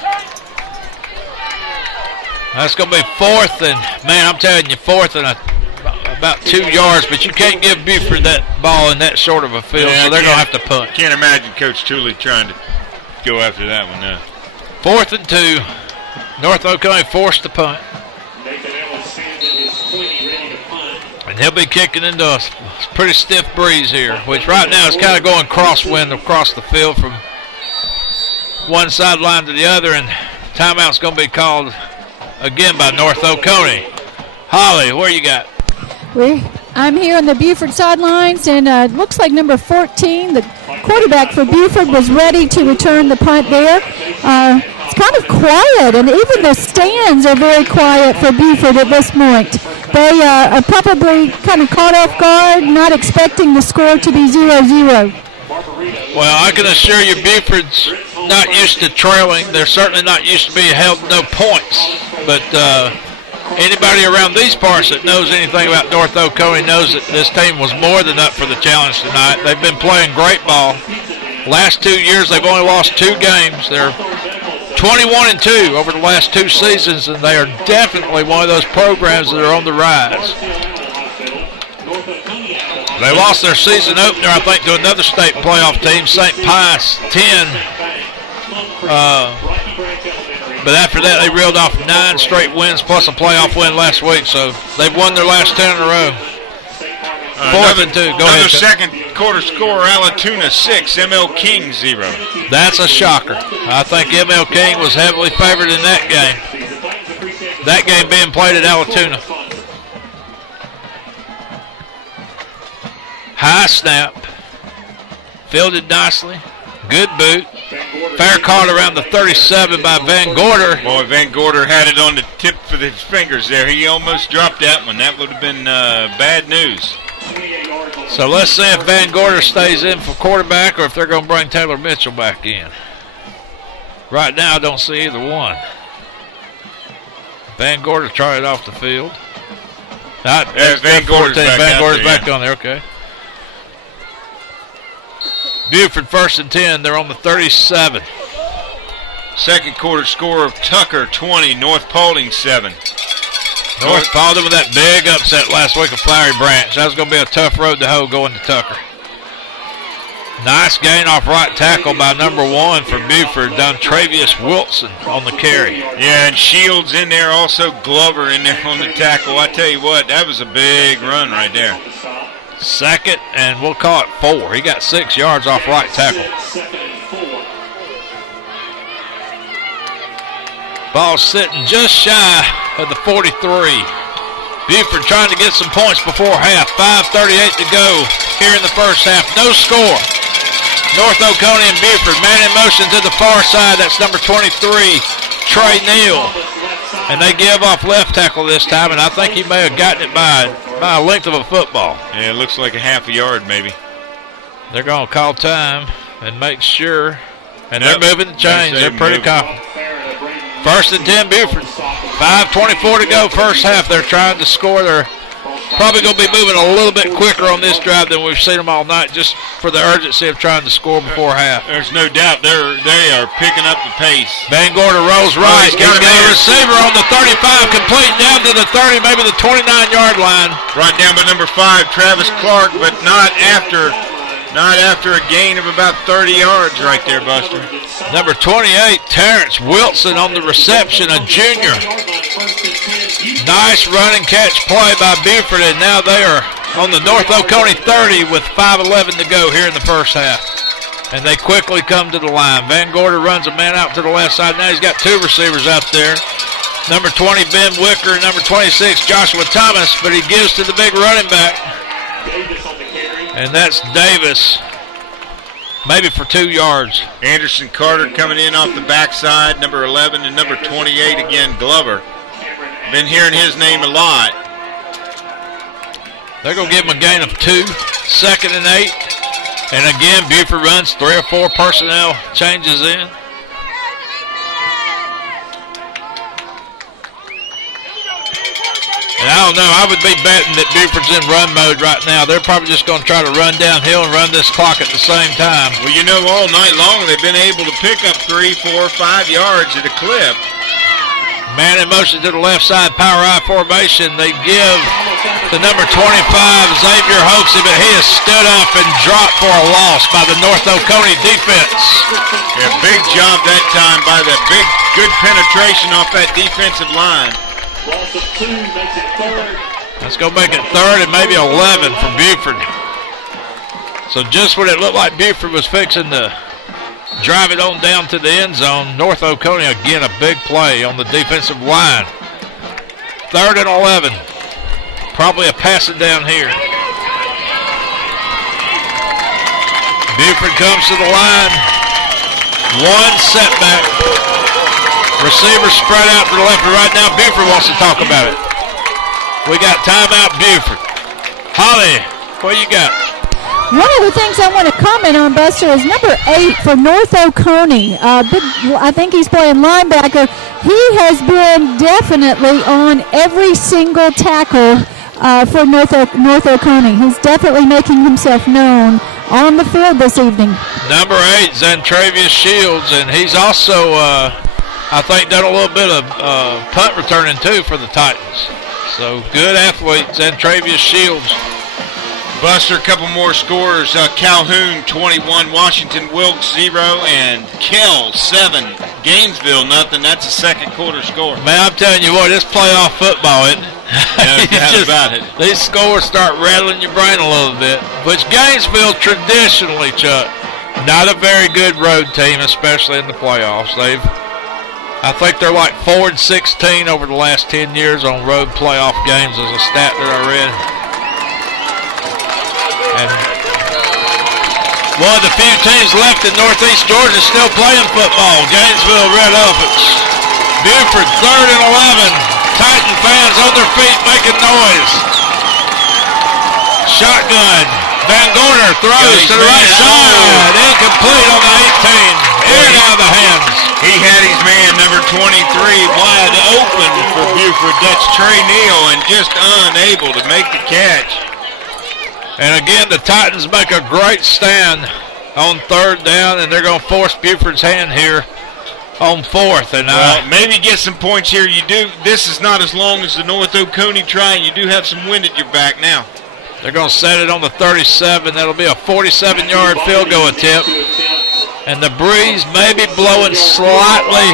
That's going to be 4th, and man, I'm telling you, 4th and about 2 yards, but you can't give Buford that ball in that short of a field, so they're going to have to punt. Can't imagine Coach Tooley trying to go after that one now. 4th and 2. North Oconee forced to punt. And he'll be kicking into a pretty stiff breeze here, which right now is kind of going crosswind across the field from one sideline to the other, and timeout's going to be called again by North Oconee. Holly, where you got? I'm here on the Buford sidelines, and it looks like number 14, the quarterback for Buford, was ready to return the punt there. It's kind of quiet, and even the stands are very quiet for Buford at this point. They are probably kind of caught off guard, not expecting the score to be 0-0. Well, I can assure you Buford's not used to trailing. They're certainly not used to being held no points. But anybody around these parts that knows anything about North Oconee knows that this team was more than up for the challenge tonight. They've been playing great ball. Last 2 years, they've only lost 2 games. They're 21-2 over the last 2 seasons, and they are definitely one of those programs that are on the rise. They lost their season opener, I think, to another state playoff team, St. Pius 10. But after that, they reeled off 9 straight wins plus a playoff win last week, so they've won their last 10 in a row. 4th and 2. Go ahead. Another second quarter score, Alatoona 6, ML King 0. That's a shocker. I think ML King was heavily favored in that game. That game being played at Alatoona. High snap. Fielded nicely. Good boot. Fair caught around the 37 by Van Gorder. Boy, Van Gorder had it on the tip of his fingers there. He almost dropped that one. That would have been bad news. So let's see if Van Gorder stays in for quarterback or if they're going to bring Taylor Mitchell back in. Right now, I don't see either one. Van Gorder tried it off the field. Van Gorder's back on there, okay. Buford 1st and 10. They're on the 37. Second quarter score of Tucker 20, North Paulding 7. North Paulding with that big upset last week of Flowery Branch. That was going to be a tough road to hoe going to Tucker. Nice gain off right tackle by number 1 for Buford, Dontravius Wilson on the carry. Yeah, and Shields in there, also Glover in there on the tackle. I tell you what, that was a big run right there. Second, and we'll call it 4. He got 6 yards off right tackle. Ball sitting just shy of the 43. Buford trying to get some points before half. 5:38 to go here in the first half. No score. North Oconee and Buford. Man in motion to the far side. That's number 23, Trey Neal. And they give off left tackle this time, and I think he may have gotten it by a length of a football. Yeah, it looks like a half a yard maybe. They're going to call time and make sure. And they're moving the chains. They're pretty confident. 1st and 10 Buford. 5:24 to go first half. They're trying to score. They're probably going to be moving a little bit quicker on this drive than we've seen them all night, just for the urgency of trying to score before half. There's no doubt they are picking up the pace. Van Gorder rolls right. He's got a receiver on the 35, complete down to the 30, maybe the 29-yard line. Right down by number 5, Travis Clarke, but not after a gain of about 30 yards right there, Buster. Number 28, Terrence Wilson on the reception, a junior. Nice run and catch play by Buford, and now they are on the North Oconee 30 with 5:11 to go here in the first half. And they quickly come to the line. Van Gorder runs a man out to the left side. Now he's got 2 receivers out there. Number 20, Ben Wicker, and number 26, Joshua Thomas, but he gives to the big running back. And that's Davis, maybe for 2 yards. Anderson Carter coming in off the backside, number 11, and number 28 again, Glover. Been hearing his name a lot. They're going to give him a gain of 2, 2nd and 8. And again, Buford runs 3 or 4 personnel changes in. And I don't know, I would be betting that Buford's in run mode right now. They're probably just going to try to run downhill and run this clock at the same time. Well, you know, all night long they've been able to pick up 3, 4, 5 yards at a clip. Man in motion to the left side, power I formation. They give the number 25, Xavier Hoaxie, but he has stood up and dropped for a loss by the North Oconee defense. Yeah, big job that time by the big, good penetration off that defensive line. That's It's going to make it 3rd and maybe 11 for Buford. So just when it looked like Buford was fixing to drive it on down to the end zone, North Oconee again a big play on the defensive line. 3rd and 11. Probably a passing down here. Buford comes to the line. One setback. Receivers spread out to the left and right. Now Buford wants to talk about it. We got timeout Buford. Holly, what you got? One of the things I want to comment on, Buster, is number 8 for North Oconee. I think he's playing linebacker. He has been definitely on every single tackle for North Oconee. He's definitely making himself known on the field this evening. Number 8, Zantravius Shields, and he's also, I think, done a little bit of punt returning, too, for the Titans. So, good athlete, Zantravius Shields. Buster, a couple more scores. Calhoun 21, Washington Wilkes 0, and Kell 7, Gainesville nothing. That's a second quarter score. Man, I'm telling you what, this playoff football, isn't it? No doubt about it. These scores start rattling your brain a little bit. Which Gainesville traditionally, Chuck, not a very good road team, especially in the playoffs. I think they're like 4-16 over the last 10 years on road playoff games as a stat that I read. And one of the few teams left in Northeast Georgia still playing football. Gainesville Red Elephants. Buford 3rd and 11. Titan fans on their feet making noise. Shotgun. Van Gorder throws to the right side. Incomplete on the 18. Aired out of the hands. He had his man, number 23, wide open for Buford. That's Trey Neal, and just unable to make the catch. And again, the Titans make a great stand on 3rd down, and they're going to force Buford's hand here on 4th. And maybe get some points here. This is not as long as the North Oconee try, and you do have some wind at your back now. They're going to set it on the 37. That'll be a 47-yard field goal attempt. And the breeze may be blowing slightly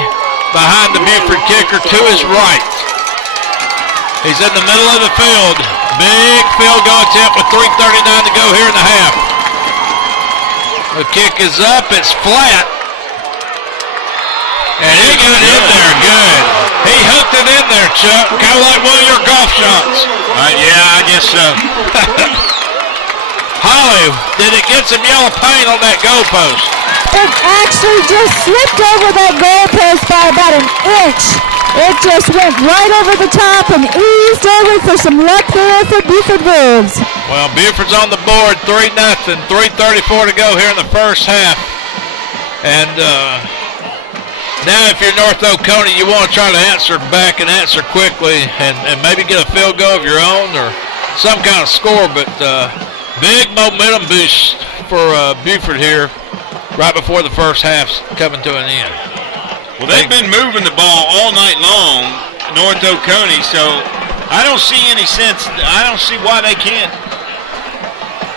behind the Buford kicker to his right. He's in the middle of the field. Big field goal attempt with 3:39 to go here in the half. The kick is up. It's flat. And he got it in there good. He hooked it in there, Chuck. Kind of like one of your golf shots. Yeah, I guess so. Holly, did it get some yellow paint on that goalpost? It actually just slipped over that goalpost by about an inch. It just went right over the top and eased over for some luck there for Buford Wolves. Well, Buford's on the board, 3-0, 3:34 to go here in the first half. And now if you're North Oconee, you want to try to answer back and answer quickly and maybe get a field goal of your own or some kind of score. But big momentum boost for Buford here right before the first half's coming to an end. Well, they've been moving the ball all night long, North Oconee, so I don't see any sense. I don't see why they can't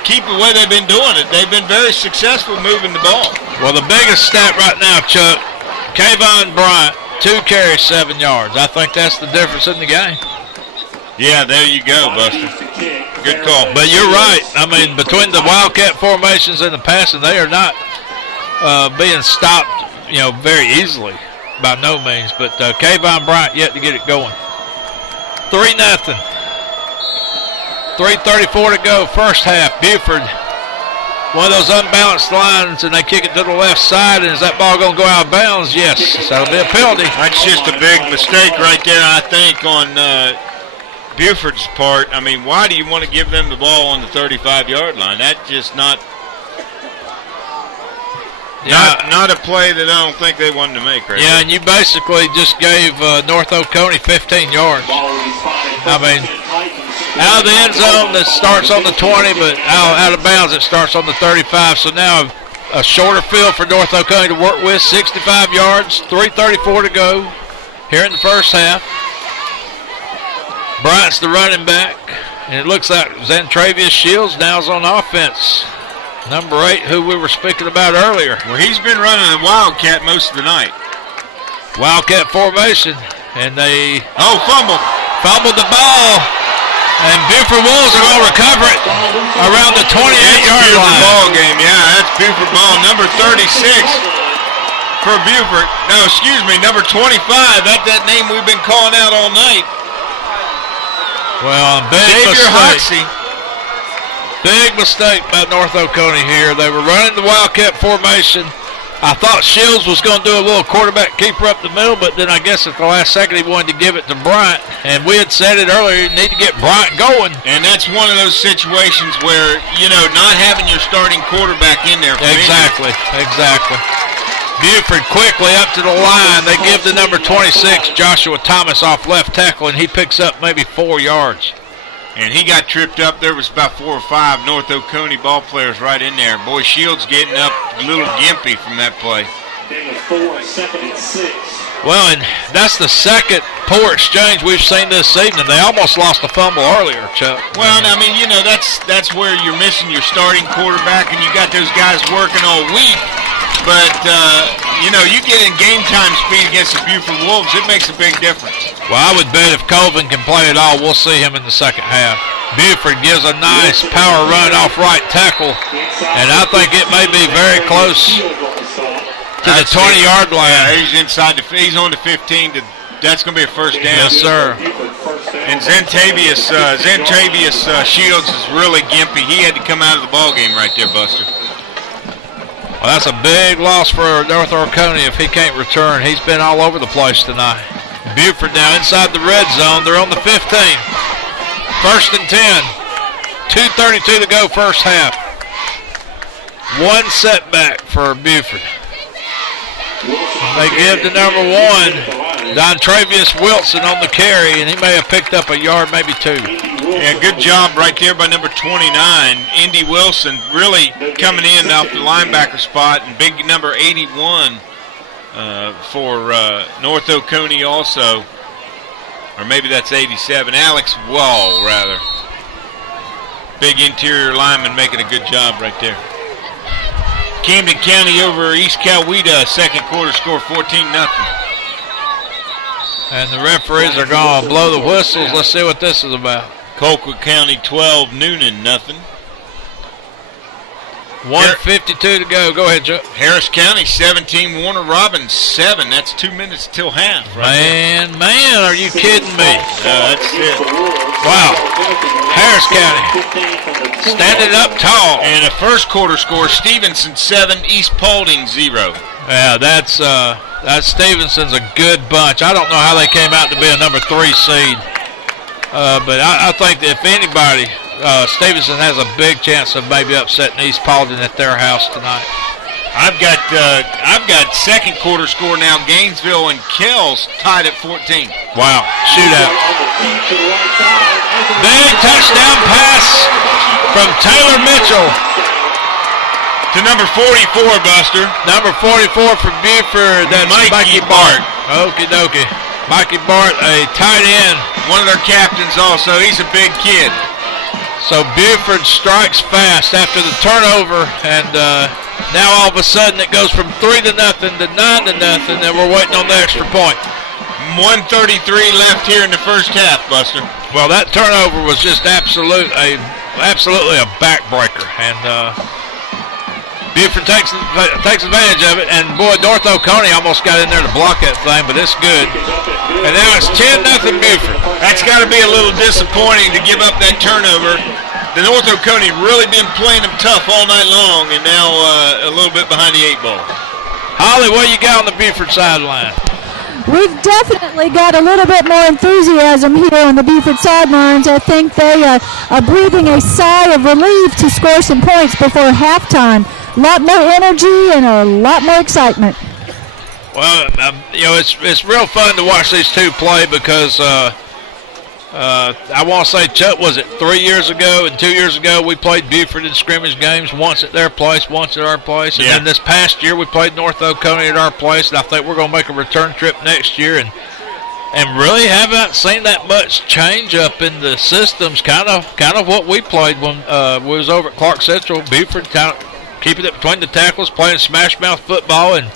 keep the way they've been doing it. They've been very successful moving the ball. Well, the biggest stat right now, Chuck, Kayvon Bryant, 2 carries, 7 yards. I think that's the difference in the game. Yeah, there you go, Buster. Good call. But you're right. I mean, between the Wildcat formations and the passing, they are not being stopped, very easily. By no means, but Kayvon Bryant yet to get it going. 3-0. 3:34 to go, first half. Buford, one of those unbalanced lines, and they kick it to the left side, and is that ball going to go out of bounds? Yes, that'll be a penalty. That's just a big mistake right there, I think, on Buford's part. I mean, why do you want to give them the ball on the 35-yard line? That's just not a play that I don't think they wanted to make right Yeah, there. and you basically just gave North Oconee 15 yards. I mean, out of the end zone that starts on the 20, but out of bounds it starts on the 35. So now a shorter field for North Oconee to work with, 65 yards, 3:34 to go here in the first half. Bryant's the running back, and it looks like Zantravius Shields now's on offense. Number 8, who we were speaking about earlier. Well, he's been running the Wildcat most of the night. Wildcat formation, and they fumbled the ball. And Buford Wolves are going to recover it around the 28-yard line. Ball game, yeah, that's Buford ball. Number 36 for Buford. No, excuse me, number 25. That's that name we've been calling out all night. Well, big mistake by North Oconee here. They were running the Wildcat formation. I thought Shields was going to do a little quarterback keeper up the middle, but then I guess at the last second he wanted to give it to Bryant. And we had said it earlier, you need to get Bryant going. And that's one of those situations where, not having your starting quarterback in there. Exactly. Buford quickly up to the line. They give the number 26, Joshua Thomas, off left tackle, and he picks up maybe 4 yards. And he got tripped up. There was about 4 or 5 North Oconee ball players right in there. Boy, Shields getting up a little gimpy from that play. Well, and that's the second poor exchange we've seen this evening. They almost lost a fumble earlier, Chuck. Well, I mean, that's where you're missing your starting quarterback, and you got those guys working all week. But, you get in game time speed against the Buford Wolves, it makes a big difference. Well, I would bet if Colvin can play at all, we'll see him in the second half. Buford gives a nice power run off right tackle, and I think it may be very close to the 20-yard line. Yeah, he's on the 15. That's going to be a first down. Yes, sir. And Zentavius Shields is really gimpy. He had to come out of the ball game right there, Buster. Well, that's a big loss for North Oconee if he can't return. He's been all over the place tonight. Buford now inside the red zone. They're on the 15. First and 10. 2:32 to go first half. One setback for Buford. They give to number 1, Dontravius Wilson, on the carry, and he may have picked up a yard, maybe 2. Yeah, good job right there by number 29, Indy Wilson, really coming in off the linebacker spot, and big number 81 for North Oconee also, or maybe that's 87, Alex Wall, rather. Big interior lineman making a good job right there. Camden County over East Coweta, second quarter score 14-0. And the referees are going to blow the whistles. Let's see what this is about. Colquitt County 12, Noonan nothing. 1:52 to go. Go ahead, Chuck. Harris County 17, Warner Robins 7. That's 2 minutes till half. Right Man, are you kidding me? That's it. Wow. Harris County standing up tall. And a first quarter score: Stevenson 7, East Paulding 0. Yeah, that's Stevenson's a good bunch. I don't know how they came out to be a number 3 seed, but I think that if anybody, Stevenson has a big chance of maybe upsetting East Paulding at their house tonight. I've got second quarter score now. Gainesville and Kells tied at 14. Wow, shootout. Big touchdown pass from Taylor Mitchell to number 44, Buster. Number 44 for Buford. That's Mikey Bart. Okie dokie. Mikey Bart, a tight end. One of their captains also. He's a big kid. So Buford strikes fast after the turnover, and now all of a sudden it goes from 3-0 to 9-0, and we're waiting on the extra point. 1:33 left here in the first half, Buster. Well, that turnover was just absolutely a backbreaker, and Buford takes advantage of it, and boy, North Oconee almost got in there to block that thing, but it's good. And now it's 10-0 Buford. That's got to be a little disappointing to give up that turnover. The North Oconee really been playing them tough all night long, and now a little bit behind the 8 ball. Holly, what you got on the Buford sideline? We've definitely got a little bit more enthusiasm here on the Buford sidelines. I think they are breathing a sigh of relief to score some points before halftime. A lot more energy and a lot more excitement. Well, it's real fun to watch these two play because I want to say, Chuck, was it 3 years ago and 2 years ago we played Buford in scrimmage games, once at their place, once at our place. And then this past year we played North Oconee at our place, and I think we're going to make a return trip next year. And really haven't seen that much change up in the systems, kind of what we played when we was over at Clarke Central. Buford kind of keeping it between the tackles, playing smash mouth football and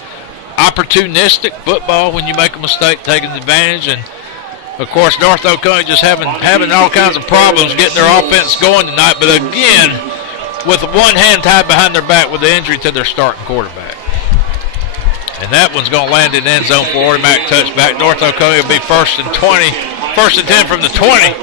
opportunistic football when you make a mistake, taking advantage. And Of course, North Oconee just having all kinds of problems getting their offense going tonight. But again, with one hand tied behind their back with the injury to their starting quarterback. And that one's going to land in the end zone for automatic touchback. North Oconee will be first and 10 from the 20.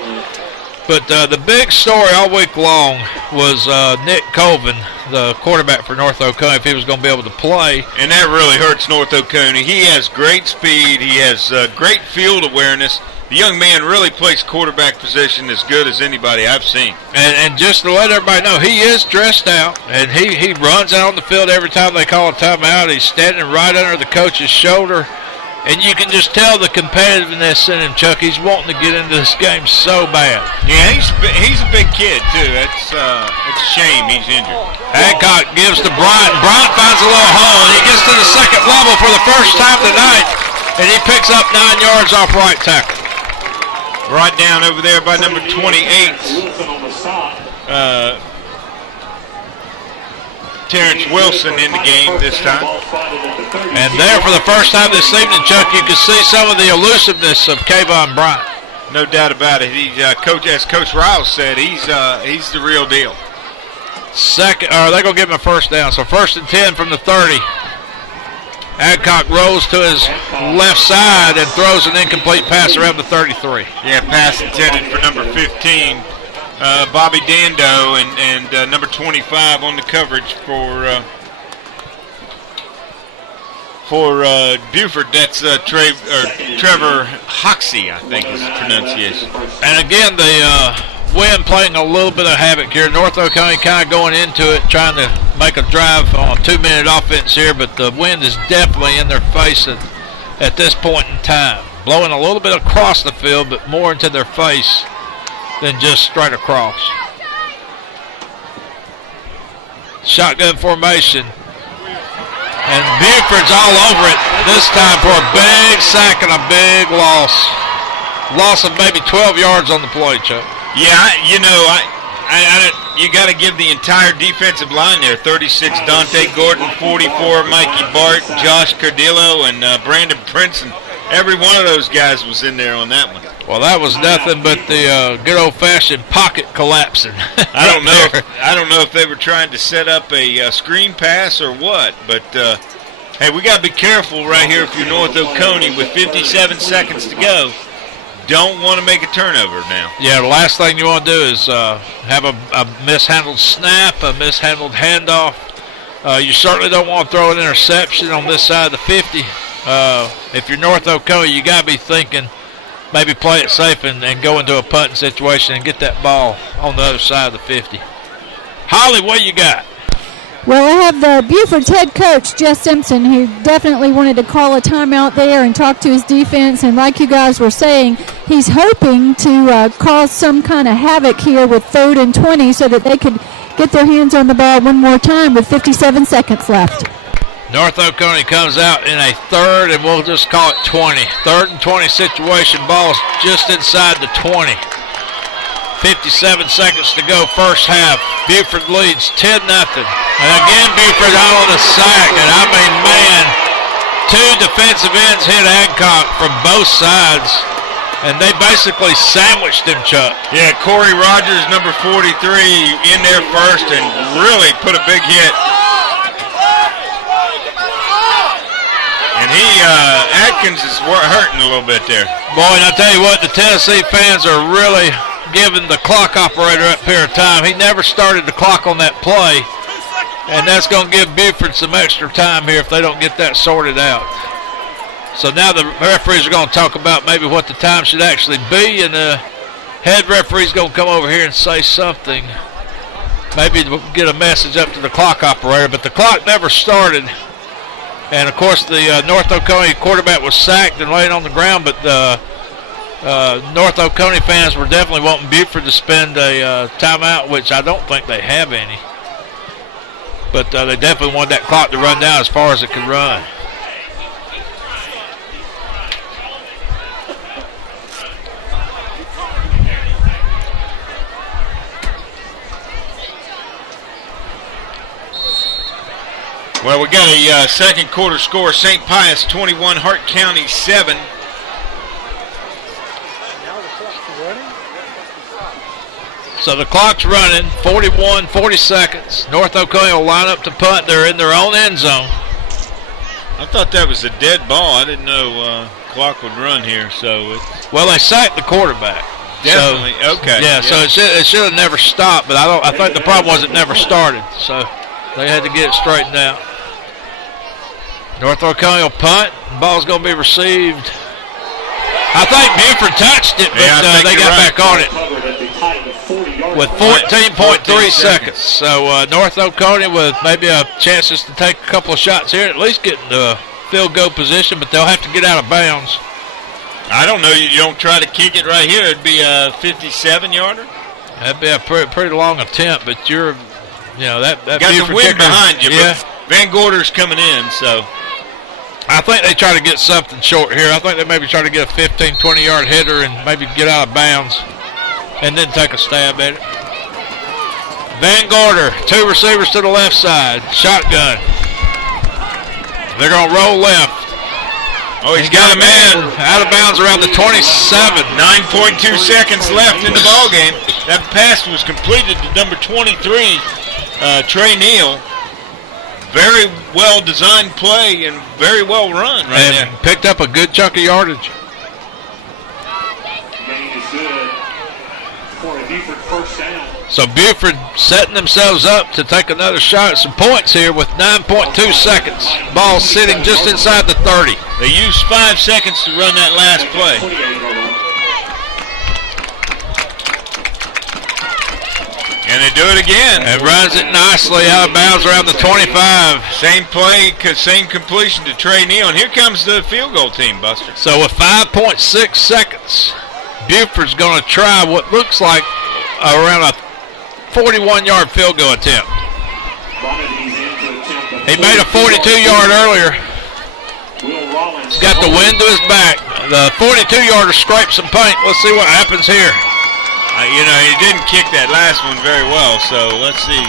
But the big story all week long was Nick Colvin, the quarterback for North Oconee, if he was going to be able to play. And that really hurts North Oconee. He has great speed. He has great field awareness. The young man really plays quarterback position as good as anybody I've seen. And just to let everybody know, he is dressed out, and he runs out on the field every time they call a timeout. He's standing right under the coach's shoulder. And you can just tell the competitiveness in him, Chuck. He's wanting to get into this game so bad. Yeah, he's a big kid, too. It's a shame he's injured. Hancock gives to Bryant. Bryant finds a little hole, and he gets to the second level for the first time tonight, and he picks up 9 yards off right tackle. Brought down over there by number 28. Terrence Wilson in the game this time. And there for the first time this evening, Chuck, you can see some of the elusiveness of Kayvon Bryant. No doubt about it. As Coach Riles said, he's the real deal. They're going to give him a first down. So first and 10 from the 30. Adcock rolls to his left side and throws an incomplete pass around the 33. Yeah, pass intended for number 15. Bobby Dando and number 25 on the coverage for Buford. That's Trevor Hoxie, I think is the pronunciation. And again, the wind playing a little bit of havoc here. North Oconee kind of going into it, trying to make a drive on a 2-minute offense here, but the wind is definitely in their face at this point in time. Blowing a little bit across the field, but more into their face than just straight across. Shotgun formation. And Buford's all over it this time for a big sack and a big loss. Loss of maybe 12 yards on the play, Chuck. Yeah, you got to give the entire defensive line there. 36 Dante Gordon, 44 Mikey Bart, Josh Cardillo, and Brandon Prince. And every one of those guys was in there on that one. Well, that was nothing but the good old-fashioned pocket collapsing. I don't know if they were trying to set up a screen pass or what, but hey, we got to be careful right here if you're North Oconee with 57 seconds to go. Don't want to make a turnover now. Yeah, the last thing you want to do is have a mishandled snap, a mishandled handoff. You certainly don't want to throw an interception on this side of the 50. If you're North Oconee, you got to be thinking maybe play it safe and go into a punting situation and get that ball on the other side of the 50. Holly, what you got? Well, I have the Buford's head coach, Jess Simpson, who definitely wanted to call a timeout there and talk to his defense. And like you guys were saying, he's hoping to cause some kind of havoc here with 3rd and 20 so that they could get their hands on the ball one more time with 57 seconds left. North Oconee comes out in a 3rd, and we'll just call it 20. 3rd and 20 situation. Ball's just inside the 20. 57 seconds to go, first half. Buford leads 10-0. And again, Buford out on a sack. And I mean, man, 2 defensive ends hit Adcock from both sides. And they basically sandwiched him, Chuck. Yeah, Corey Rogers, number 43, in there first and really put a big hit. And Atkins is hurting a little bit there. Boy, and I tell you what, the Tennessee fans are really giving the clock operator up here time. He never started the clock on that play, and that's going to give Buford some extra time here if they don't get that sorted out. So now the referees are going to talk about maybe what the time should actually be, and the head referee's going to come over here and say something. Maybe get a message up to the clock operator, but the clock never started. And, of course, the North Oconee quarterback was sacked and laying on the ground, but the North Oconee fans were definitely wanting Buford to spend a timeout, which I don't think they have any. But they definitely wanted that clock to run down as far as it could run. Well, we got a second quarter score. St. Pius 21, Hart County 7. So the clock's running, 41, 40 seconds. North Oconee will line up to punt. They're in their own end zone. I thought that was a dead ball. I didn't know clock would run here. So well, they sacked the quarterback. Definitely. So, okay. Yeah, so it should have never stopped, but I think the problem was it never started. So they had to get it straightened out. North Oconee will punt. The ball's going to be received. I think Buford touched it, but they got back on it with 14.3 seconds. So North Oconee with maybe a chances to take a couple of shots here, at least get in the field goal position, but they'll have to get out of bounds. I don't know. You don't try to kick it right here. It'd be a 57-yarder. That'd be a pretty long attempt, but that got Buford the wind kicker, behind you. Yeah. But Van Gorder's coming in, so. I think they try to get something short here. I think they maybe try to get a 15, 20-yard hitter and maybe get out of bounds and then take a stab at it. Van Gorder, 2 receivers to the left side. Shotgun. They're going to roll left. Oh, he's got a man. Out of bounds around the 27. 9.2 seconds left in the ball game. That pass was completed to number 23, Trey Neal. Very well designed play and very well run right and there. Picked up a good chunk of yardage. Gain is good for a Buford first down. So Buford setting themselves up to take another shot at some points here with 9.2 seconds. Ball sitting just inside the 30. They used 5 seconds to run that last play. 28-yard line. And they do it again. And runs it nicely out of bounds around the 25. Same play, same completion to Trey Neal. And here comes the field goal team, Buster. So with 5.6 seconds, Buford's going to try what looks like around a 41-yard field goal attempt. He made a 42-yard earlier. Got the wind to his back. The 42-yarder scraped some paint. Let's see what happens here. He didn't kick that last one very well, so let's see.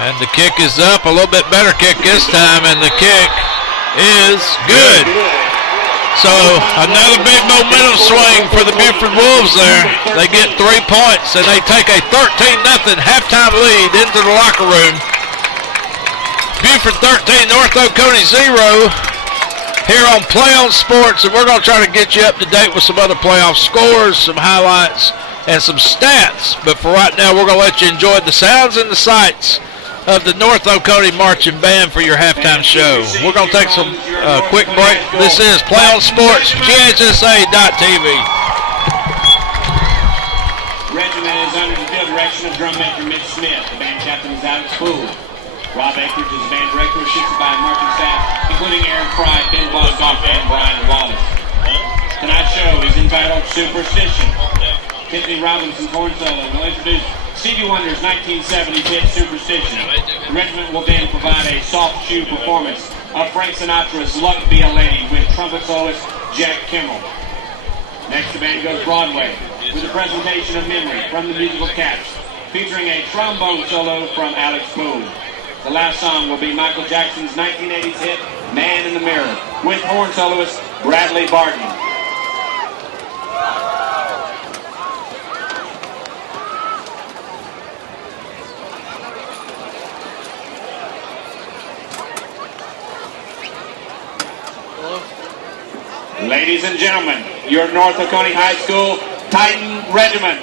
And the kick is up, a little bit better kick this time, and the kick is good. So another big momentum swing for the Buford Wolves there. They get 3 points, and they take a 13-0 halftime lead into the locker room. Buford 13, North Oconee 0 here on Play on Sports, and we're going to try to get you up to date with some other playoff scores, some highlights, and some stats. But for right now, we're going to let you enjoy the sounds and the sights of the North Oconee Marching Band for your halftime show. We're going to take some quick break. This is Play on Sports, GHSA.TV. Regiment is under the field direction of drum major Mitch Smith. The band captain is Alex Poole. Rob Akridge is the band director, assisted by marching staff, including Aaron Fry, Ben Bosgoff, and Brian Wallace. Tonight's show is entitled Superstition. Tiffany Robinson horn solo will introduce Stevie Wonder's 1970s hit Superstition. The regiment will then provide a soft shoe performance of Frank Sinatra's Luck Be a Lady with trumpet soloist Jack Kimmel. Next, the band goes Broadway with a presentation of Memory from the musical Cats, featuring a trombone solo from Alex Poole. The last song will be Michael Jackson's 1980s hit, Man in the Mirror, with horn soloist Bradley Barton. Ladies and gentlemen, your North Oconee High School Titan Regiment.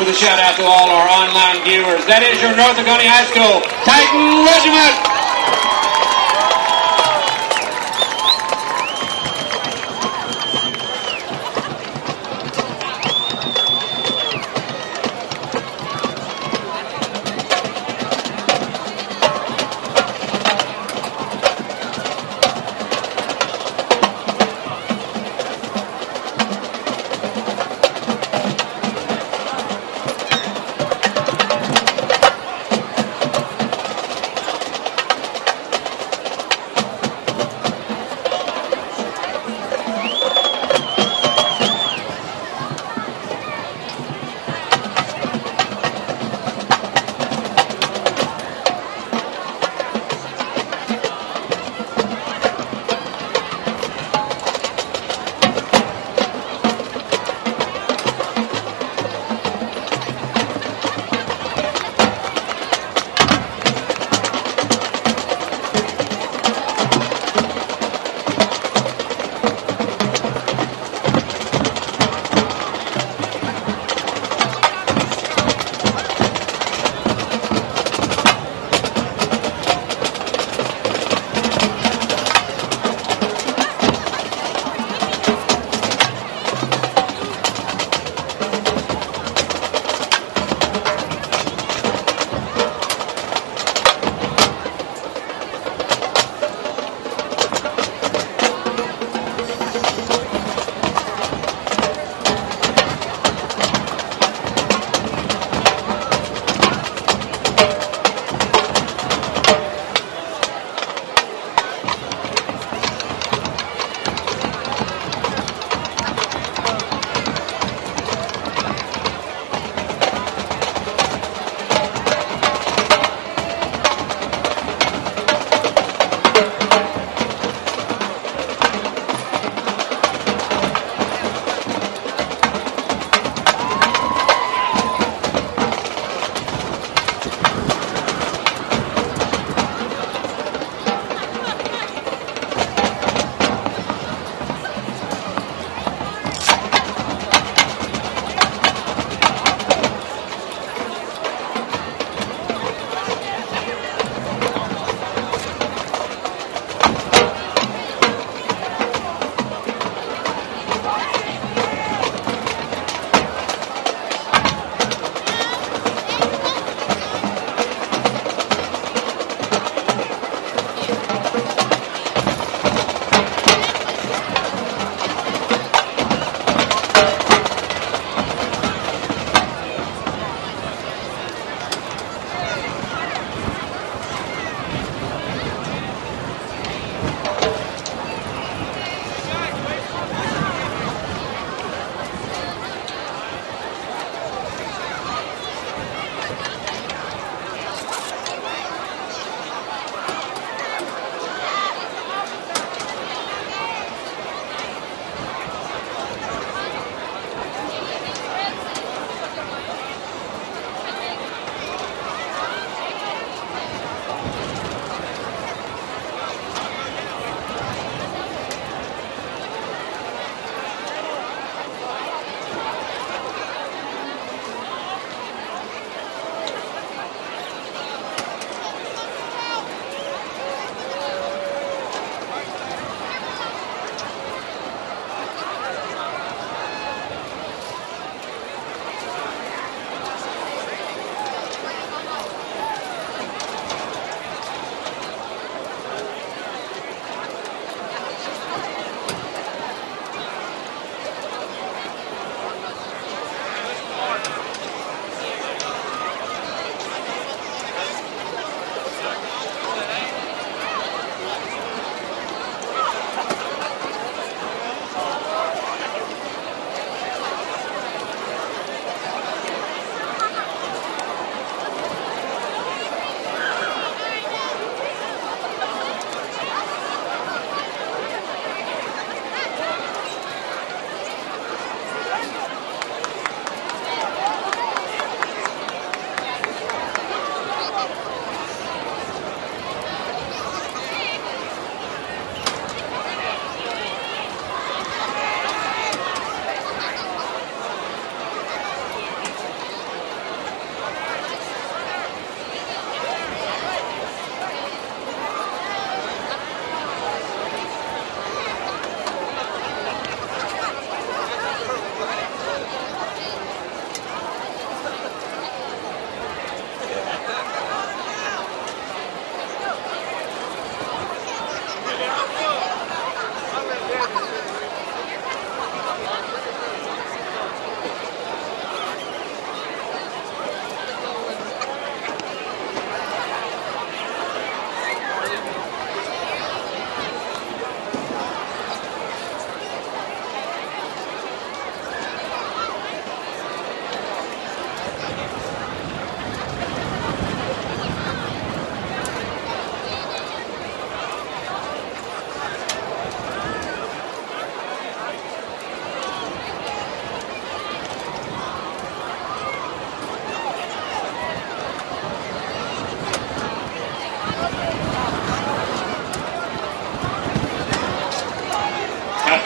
With a shout out to all our online viewers. That is your North Oconee High School Titan Regiment.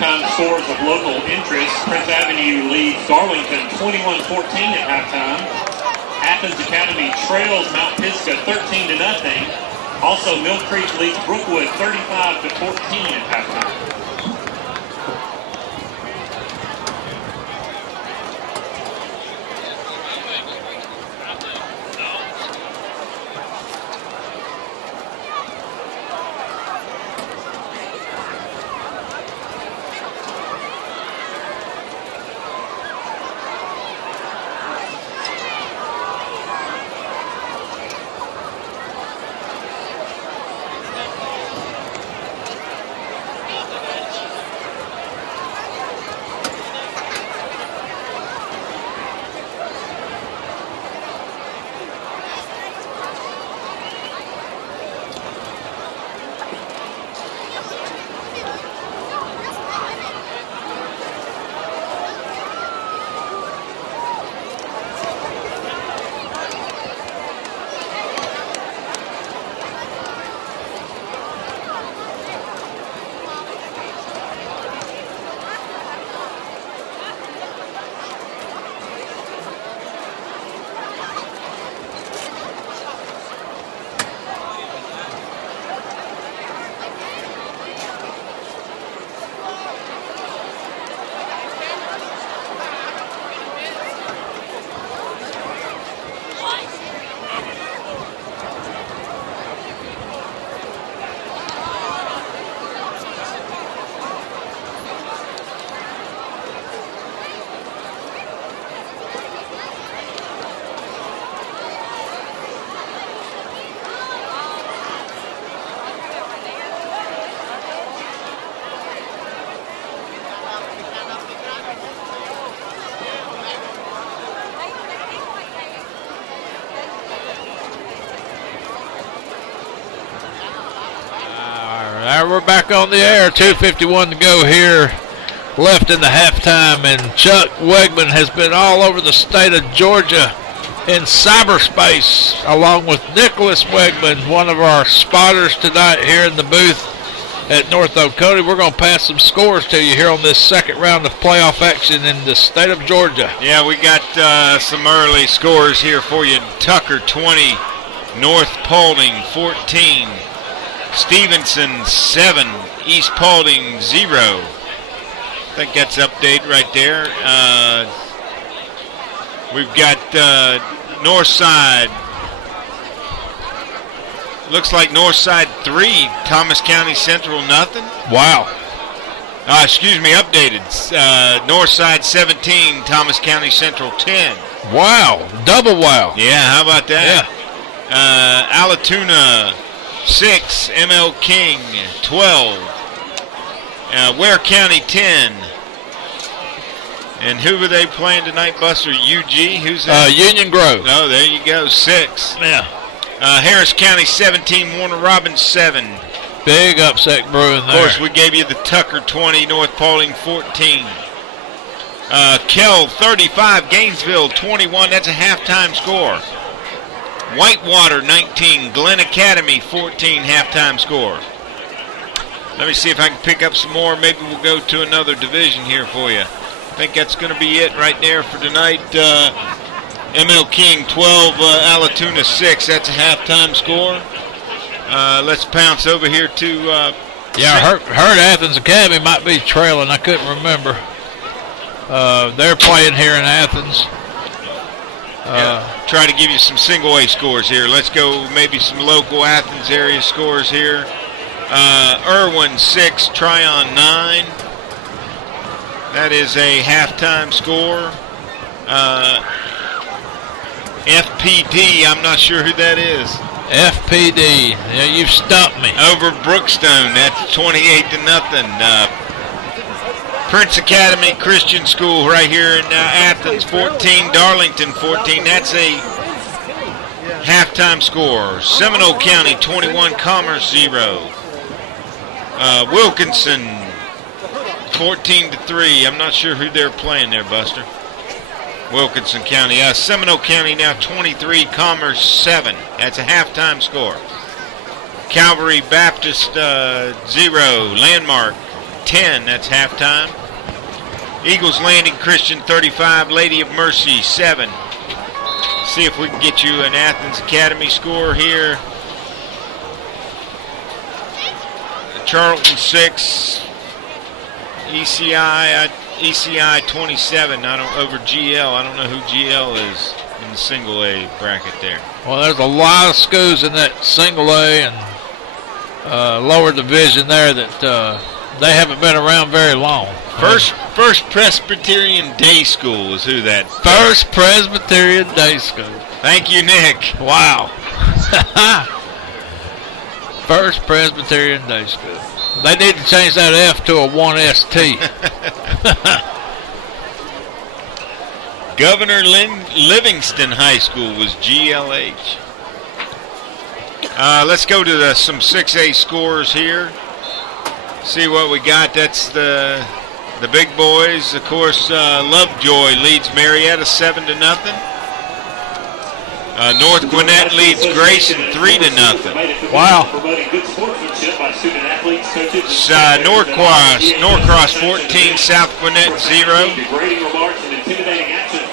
halftime scores of local interest. Prince Avenue leads Darlington 21-14 at halftime. Athens Academy trails Mount Pisgah 13-0. Also, Mill Creek leads Brookwood 35-14 at halftime. We're back on the air. 2:51 to go here, left in the halftime, and Chuck Wegman has been all over the state of Georgia in cyberspace, along with Nicholas Wegman, one of our spotters tonight here in the booth at North Oconee. We're going to pass some scores to you here on this second round of playoff action in the state of Georgia. Yeah, we got some early scores here for you. Tucker 20, North Paulding 14. Stevenson 7, East Paulding 0. I think that's update right there. We've got Northside. Looks like Northside 3, Thomas County Central nothing. Wow. Excuse me, updated. Northside 17, Thomas County Central 10. Wow, double wow. Yeah, how about that? Yeah. Alatoona 6, ML King 12, Ware County 10. And who were they playing tonight, Buster? UG? Who's that? Union Grove. Oh, there you go, 6. Yeah. Harris County 17, Warner Robins 7. Big upset brewing there. Of course, we gave you the Tucker 20, North Paulding 14. Kell 35, Gainesville 21. That's a halftime score. Whitewater 19, Glen Academy 14, halftime score. Let me see if I can pick up some more. Maybe we'll go to another division here for you. I think that's going to be it right there for tonight. ML King 12, Alatoona 6. That's a halftime score. Let's pounce over here to... I heard Athens Academy might be trailing. I couldn't remember. They're playing here in Athens. Try to give you some single A scores here. Let's go maybe some local Athens area scores here. Irwin 6, Tryon 9. That is a halftime score. FPD, I'm not sure who that is. FPD, yeah, you've stumped me. Over Brookstone, that's 28-0. Prince Academy Christian School right here in Athens, 14. Darlington, 14. That's a halftime score. Seminole County, 21. Commerce, 0. Wilkinson, 14-3. I'm not sure who they're playing there, Buster. Wilkinson County. Seminole County now 23. Commerce, 7. That's a halftime score. Calvary Baptist, 0. Landmark 10. That's halftime. Eagles Landing Christian 35, Lady of Mercy 7. See if we can get you an Athens Academy score here. Charlton 6, ECI 27. Over GL. I don't know who GL is in the single A bracket there. Well, there's a lot of schools in that single A and lower division there that they haven't been around very long. First Presbyterian Day School is who that. First Presbyterian Day School. Thank you, Nick. Wow. First Presbyterian Day School. They need to change that F to a 1ST. Governor Livingston High School was GLH. Let's go to some 6A scores here. See what we got. That's the big boys. Of course, Lovejoy leads Marietta 7-0. North Gwinnett leads Grayson 3-0. Wow. Norcross 14, South Gwinnett 0.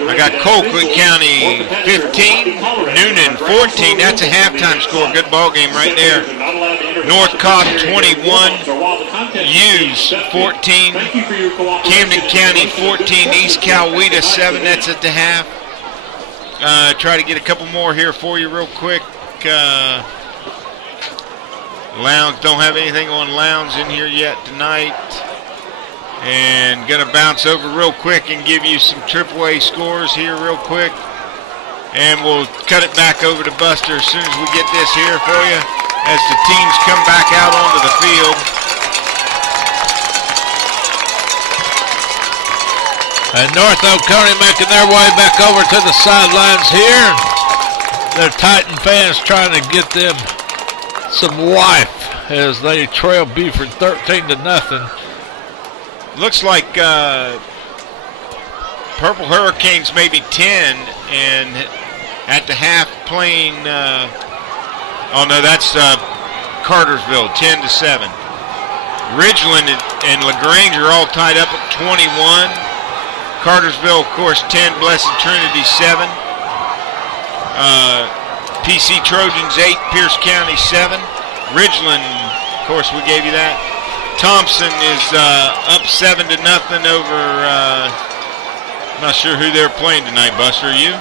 I got Colquitt County 15, Noonan 14. That's a halftime score. Good ball game right there. North Cobb 21, Hughes 14, Camden County 14, East Coweta 7. That's at the half. Try to get a couple more here for you real quick. Lowndes, don't have anything on Lowndes in here yet tonight. And going to bounce over real quick and give you some AAA scores here real quick. And we'll cut it back over to Buster as soon as we get this here for you as the teams come back out onto the field. And North Oconee making their way back over to the sidelines here. Their Titan fans trying to get them some life as they trail Buford 13-0. Looks like Purple Hurricanes maybe 10, and at the half playing, oh no, that's Cartersville 10-7. Ridgeland and LaGrange are all tied up at 21. Cartersville, of course, 10, Blessed Trinity 7. PC Trojans 8, Pierce County 7. Ridgeland, of course, we gave you that. Thompson is up 7-0 over, I'm not sure who they're playing tonight, Buster, are you?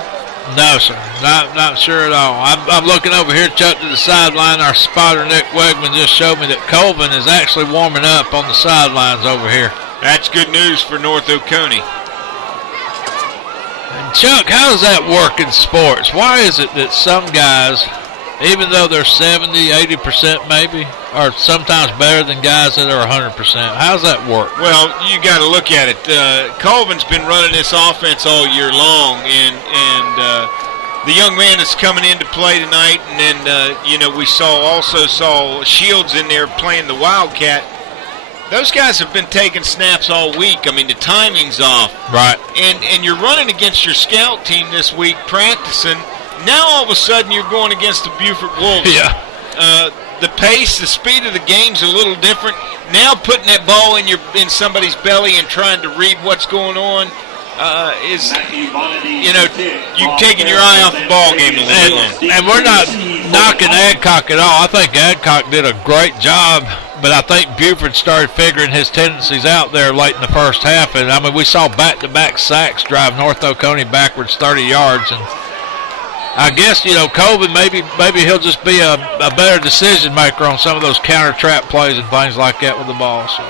No, sir, not sure at all. I'm looking over here, Chuck, to the sideline. Our spotter, Nick Wegman, just showed me that Colvin is actually warming up on the sidelines over here. That's good news for North Oconee. And Chuck, how does that work in sports? Why is it that some guys, even though they're 70, 80% maybe, are sometimes better than guys that are 100%? How does that work? Well, you got to look at it. Colvin's been running this offense all year long, and the young man that's coming into play tonight, and then we also saw Shields in there playing the Wildcat. Those guys have been taking snaps all week. I mean, the timing's off. Right. And you're running against your scout team this week, practicing. Now all of a sudden you're going against the Buford Wolves. Yeah. The pace, the speed of the game's a little different. Now putting that ball in somebody's belly and trying to read what's going on is, you're taking your eye off the ball game a little bit. And we're not knocking Adcock at all. I think Adcock did a great job, but I think Buford started figuring his tendencies out there late in the first half. And, I mean, we saw back-to-back sacks drive North Oconee backwards 30 yards. And I guess, Colvin, maybe he'll just be a better decision maker on some of those counter trap plays and things like that with the ball. So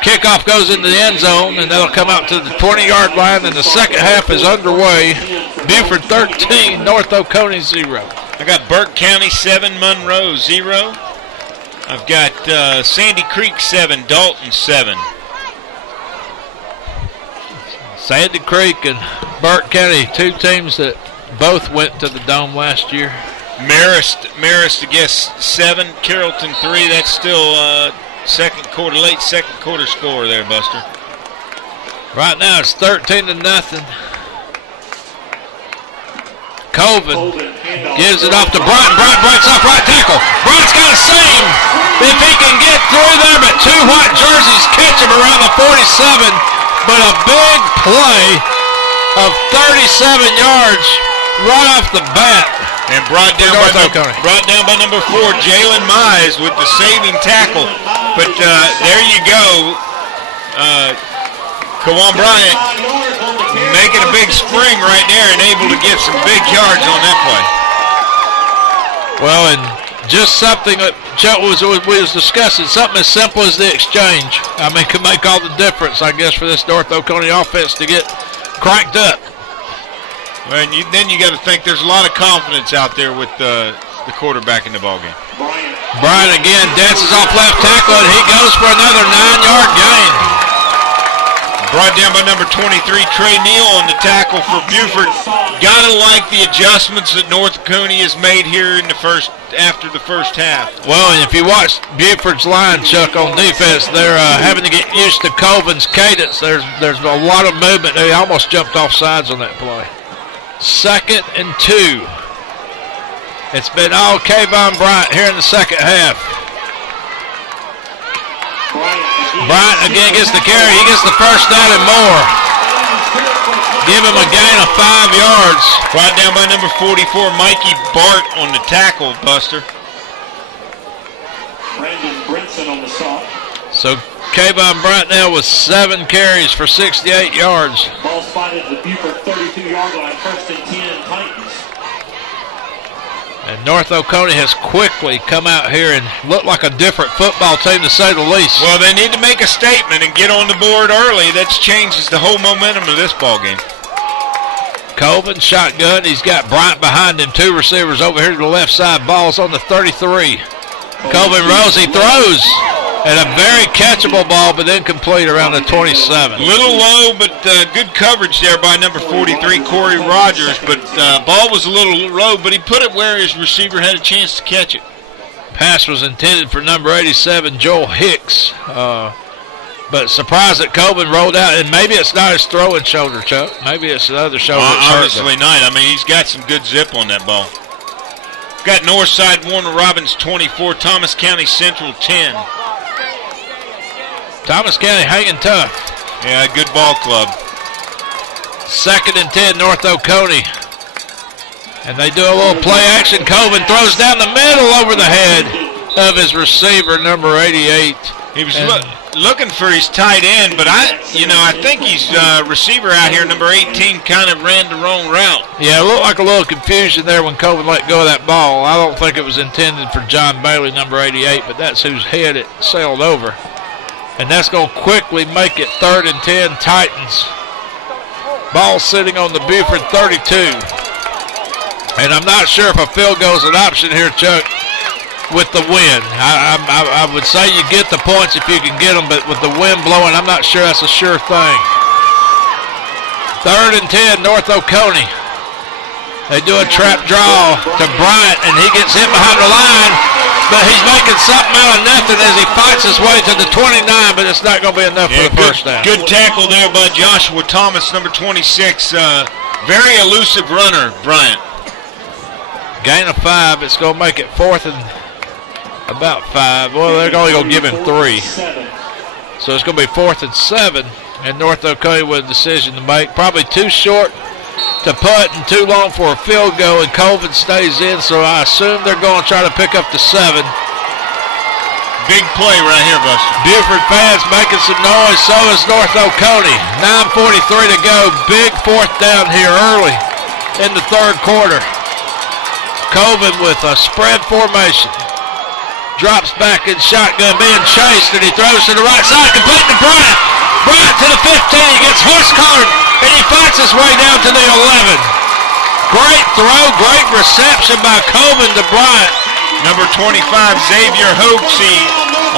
kickoff goes into the end zone, and that'll come out to the 20-yard line, and the second half is underway. Buford 13, North Oconee 0. I got Burke County 7, Monroe 0. I've got Sandy Creek 7, Dalton 7. Sandy Creek and Burke County, two teams that both went to the Dome last year. Marist, I guess, 7, Carrollton 3. That's still late second quarter score there, Buster. Right now it's 13-0. Colvin gives it off to Bryant. Bryant breaks off right tackle. Bryant's got a seam if he can get through there, but two white jerseys catch down the 47, but a big play of 37 yards right off the bat. And brought down by number 4, Jalen Mize with the saving tackle. But there you go. Kawan Bryant making a big spring right there and able to get some big yards on that play. Well, and just something that Chuck we was discussing, something as simple as the exchange. I mean, could make all the difference, I guess, for this North Oconee offense to get cranked up. Well, and then you got to think there's a lot of confidence out there with the quarterback in the ballgame. Bryant again dances off left tackle, and he goes for another 9-yard gain. Brought down by number 23, Trey Neal on the tackle for Buford. Gotta like the adjustments that North Oconee has made here in after the first half. Well, and if you watch Buford's line, Chuck, on defense, they're having to get used to Colvin's cadence. There's a lot of movement. They almost jumped off sides on that play. 2nd and 2. It's been all Kayvon Bryant here in the second half. Bryant again gets the carry. He gets the first down and more. Give him a gain of 5 yards. Brought down by number 44, Mikey Bart on the tackle, Buster. Brandon Brinson on the soft. So Kayvon Bryant now with 7 carries for 68 yards. Ball spotted at the Buford 32-yard line, 1st and 10 Titans. And North Oconee has quickly come out here and looked like a different football team, to say the least. Well, they need to make a statement and get on the board early. That changes the whole momentum of this ball game. Colvin shotgun. He's got Bryant behind him. 2 receivers over here to the left side. Ball's on the 33. Colvin rolls. He throws. And a very catchable ball, but incomplete around the 27. Little low, but good coverage there by number 43, Corey Rogers. But ball was a little low, but he put it where his receiver had a chance to catch it. Pass was intended for number 87, Joel Hicks. But surprised that Colvin rolled out, and maybe it's not his throwing shoulder, Chuck. Maybe it's the other shoulder that's obviously not. I mean, he's got some good zip on that ball. Got Northside Warner Robins 24, Thomas County Central 10. Thomas County hanging tough. Yeah, good ball club. 2nd and 10, North Oconee. And they do a little play action. Colvin throws down the middle over the head of his receiver, number 88. He was looking for his tight end, but I think his receiver out here, number 18, kind of ran the wrong route. Yeah, it looked like a little confusion there when Colvin let go of that ball. I don't think it was intended for John Bailey, number 88, but that's whose head it sailed over. And that's going to quickly make it 3rd and 10 Titans. Ball sitting on the Buford 32. And I'm not sure if a field goal is an option here, Chuck, with the wind. I would say you get the points if you can get them, but with the wind blowing, I'm not sure that's a sure thing. 3rd and 10, North Oconee. They do a trap draw to Bryant, and he gets hit behind the line. But he's making something out of nothing as he fights his way to the 29, but it's not going to be enough for the first down. Good tackle there by Joshua Thomas, number 26. Very elusive runner, Bryant. Gain of 5. It's going to make it 4th and about 5. Well, they're only going to give him 3. So it's going to be 4th and 7. And North Oconee with a decision to make. Probably too short to putt and too long for a field goal, and Colvin stays in, so I assume they're going to try to pick up the 7. Big play right here, Buster. Buford fans making some noise, so is North Oconee. 9:43 to go. Big 4th down here early in the 3rd quarter. Colvin with a spread formation. Drops back in shotgun, being chased, and he throws to the right side, complete to Bryant. Bryant to the 15, he gets horse-collared, and he fights his way down to the 11. Great throw, great reception by Colvin to Bryant. Number 25, Xavier Hoaxie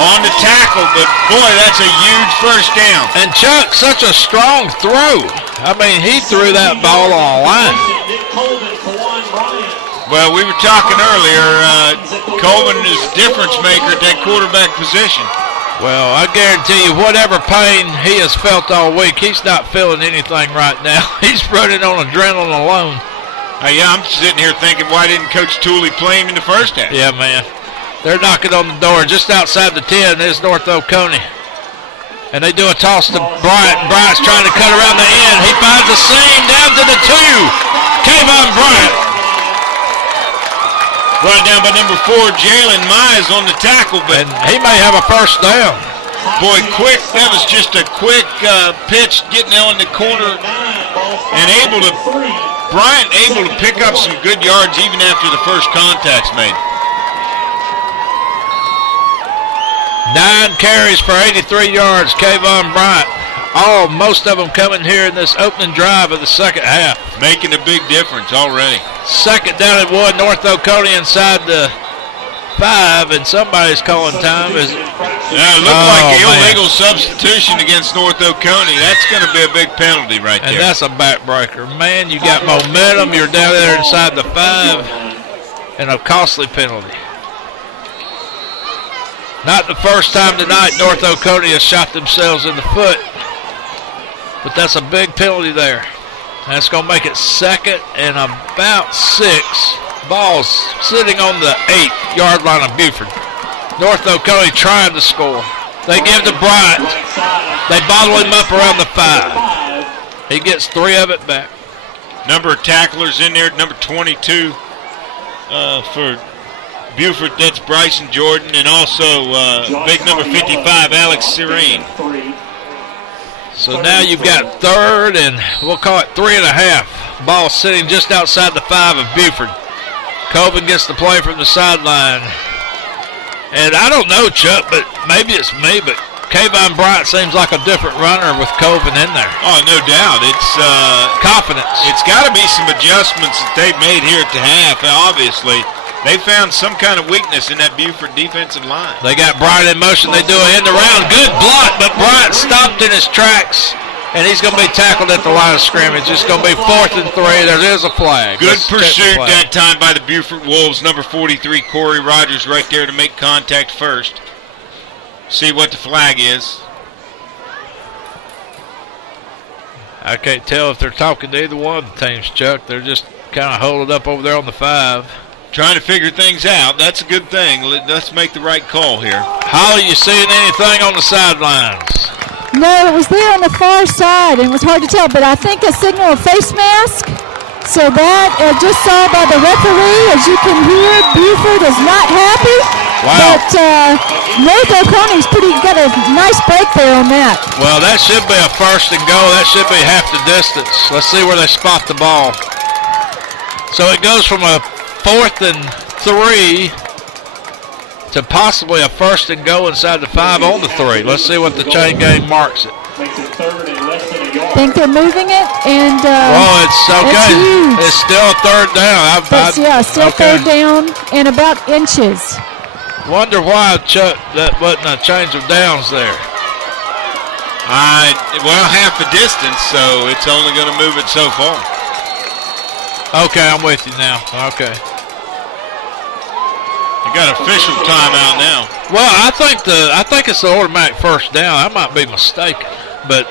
on the tackle, but boy, that's a huge first down. And Chuck, such a strong throw. I mean, he threw that ball on a line. Well, we were talking earlier, Colvin is a difference maker at that quarterback position. Well, I guarantee you, whatever pain he has felt all week, he's not feeling anything right now. He's running on adrenaline alone. Yeah, I'm sitting here thinking, why didn't Coach Tooley play him in the first half? Yeah, man. They're knocking on the door. Just outside the 10 is North Oconee. And they do a toss to Bryant. Bryant's trying to cut around the end. He finds a seam down to the 2. Kayvon Bryant. Brought down by number 4, Jalen Mize on the tackle. But and he may have a first down. Boy, quick. That was just a quick pitch getting on the corner. And Bryant able to pick up some good yards even after the first contact's made. 9 carries for 83 yards, Kayvon Bryant. Most of them coming here in this opening drive of the second half. Making a big difference already. Second down and 1, North Oconee inside the 5, and somebody's calling time. It looked like an illegal substitution against North Oconee. That's going to be a big penalty right there. And that's a backbreaker. Man, you got momentum. You're down there inside the 5, and a costly penalty. Not the first time tonight North Oconee has shot themselves in the foot, but that's a big penalty there. That's going to make it second and about 6. Ball's sitting on the 8-yard line of Buford. North Oconee trying to score. They give to Bryant. They bottle him up around the 5. He gets 3 of it back. Number of tacklers in there, number 22 for Buford, that's Bryson Jordan, and also big number 55, Alex Serene. So now you've got third and we'll call it 3.5. Ball sitting just outside the 5 of Buford. Coben gets the play from the sideline. And I don't know, Chuck, but maybe it's me, but Kayvon Bryant seems like a different runner with Coben in there. Oh, no doubt. It's confidence. It's got to be some adjustments that they've made here at the half, obviously. They found some kind of weakness in that Buford defensive line. They got Bryant in motion. They do a end around. Good block, but Bryant stopped in his tracks, and he's going to be tackled at the line of scrimmage. It's going to be 4th and 3. There is a flag. Good pursuit that time by the Buford Wolves. Number 43, Corey Rogers, right there to make contact first. See what the flag is. I can't tell if they're talking to either one of the teams, Chuck. They're just kind of holding up over there on the 5. Trying to figure things out. That's a good thing. Let's make the right call here. Holly, you seeing anything on the sidelines? No, it was there on the far side, and it was hard to tell, but I think a signal of face mask. So that, just saw by the referee, as you can hear, Buford is not happy. Wow. But North Oconee's got a nice break there on that. Well, that should be a 1st and goal. That should be half the distance. Let's see where they spot the ball. So it goes from a 4th and 3 to possibly a 1st and goal inside the 5 on the 3. Let's see what the chain gang marks it. I think they're moving it, and it's okay. It's still a 3rd down. Still okay. 3rd down and about inches. Wonder why, Chuck, that wasn't a change of downs there. Half the distance, so it's only going to move it so far. Okay, I'm with you now. Okay. You got official timeout now. Well, I think it's the automatic 1st down. I might be mistaken, but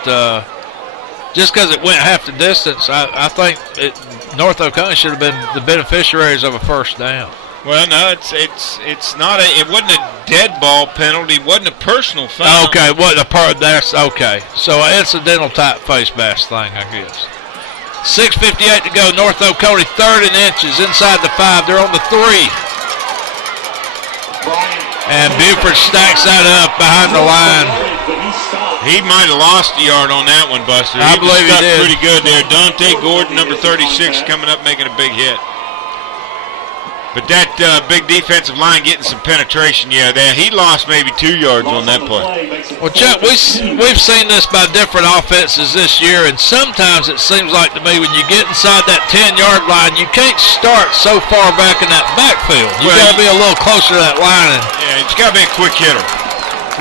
just because it went half the distance, I think North Oconee should have been the beneficiaries of a 1st down. Well, no, it's not it wasn't a dead ball penalty. It wasn't a personal foul. Okay, that's okay. So an incidental type face mask thing, I guess. 6:58 to go. North Oconee 3rd and inches inside the 5. They're on the 3. And Buford stacks that up behind the line. He might have lost a yard on that one, Buster. I believe he did. Pretty good there. Dante Gordon, number 36, coming up making a big hit. But that big defensive line getting some penetration, he lost maybe 2 yards on that play. Well, Chuck, we've seen this by different offenses this year, and sometimes it seems like to me when you get inside that 10-yard line, you can't start so far back in that backfield. You got to be a little closer to that line. It's got to be a quick hitter.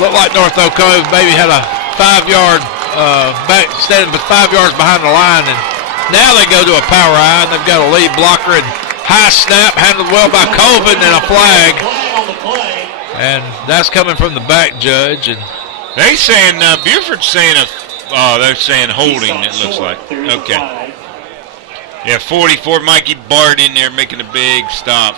Looked like North Oconee maybe had a 5-yard back, standing with 5 yards behind the line, and now they go to a power eye, and they've got a lead blocker, and high snap, handled well by Coben, and a flag. And that's coming from the back judge. And they saying, Buford's saying they're saying holding, it looks like. Okay. 44, Mikey Bart in there making a big stop.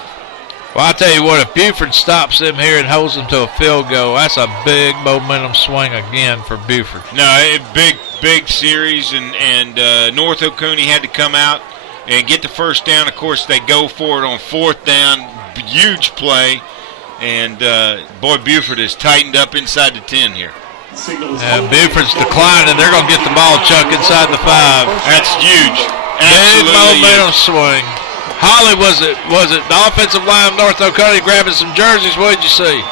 Well, I tell you what, if Buford stops them here and holds them to a field goal, that's a big momentum swing again for Buford. No, big series, and North Oconee had to come out and get the first down. Of course, they go for it on 4th down. Huge play, and boy, Buford is tightened up inside the 10 here. And Buford's declining. They're going to get the ball chucked inside the 5. That's huge. Big momentum swing. Holly, was it the offensive line of North Oconee grabbing some jerseys? What did you see?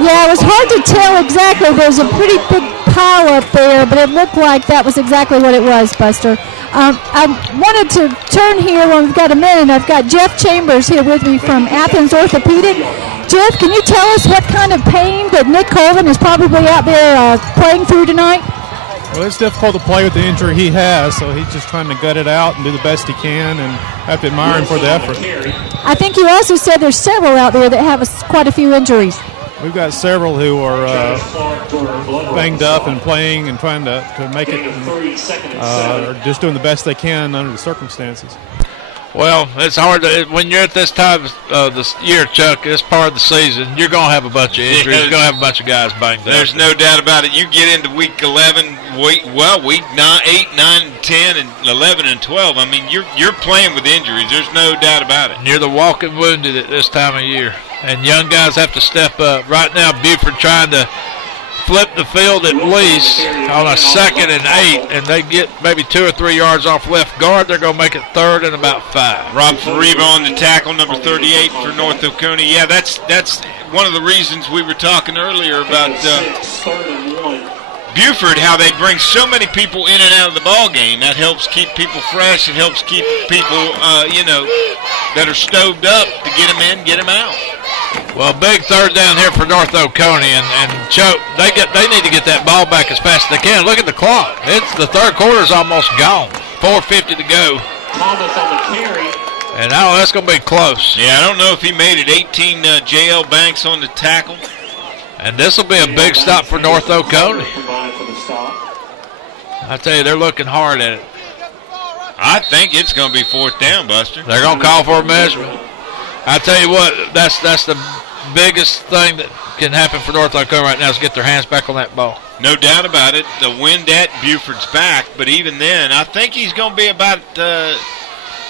Yeah, it was hard to tell exactly. There was a pretty big pile up there, but it looked like that was exactly what it was, Buster. I wanted to turn here when we've got a minute. I've got Jeff Chambers here with me from Athens Orthopedic. Jeff, can you tell us what kind of pain that Nick Colvin is probably out there playing through tonight? Well, it's difficult to play with the injury he has, so he's just trying to gut it out and do the best he can, and have to admire him for the effort. I think you also said there's several out there that have quite a few injuries. We've got several who are banged up and playing and trying to make it, and are just doing the best they can under the circumstances. Well, it's hard to, when you're at this time of the year, Chuck, this part of the season, you're going to have a bunch of injuries. You're going to have a bunch of guys banged up. There's no doubt about it. You get into week 11, week 9, 8, 9, 10, and 11 and 12. I mean, you're playing with injuries. There's no doubt about it. And you're the walking wounded at this time of year. And young guys have to step up. Right now, Buford trying to flip the field at least on a 2nd and 8, and they get maybe 2 or 3 yards off left guard. They're going to make it 3rd and about 5. Rob Fariba on the tackle, number 38 for North Oconee. Yeah, that's one of the reasons we were talking earlier about Buford, how they bring so many people in and out of the ball game. That helps keep people fresh. It helps keep people, that are stoved up to get them in, get them out. Well, big 3rd down here for North Oconee, and Chuck, they need to get that ball back as fast as they can. Look at the clock. It's the 3rd quarter's almost gone. 4:50 to go. And now that's going to be close. Yeah, I don't know if he made it. 18 J.L. Banks on the tackle. And this will be a big stop for North Oconee. I tell you, they're looking hard at it. I think it's going to be 4th down, Buster. They're going to call for a measurement. I tell you what, that's the biggest thing that can happen for North Oconee right now is get their hands back on that ball. No doubt about it. The wind at Buford's back, but even then, I think he's going to be about,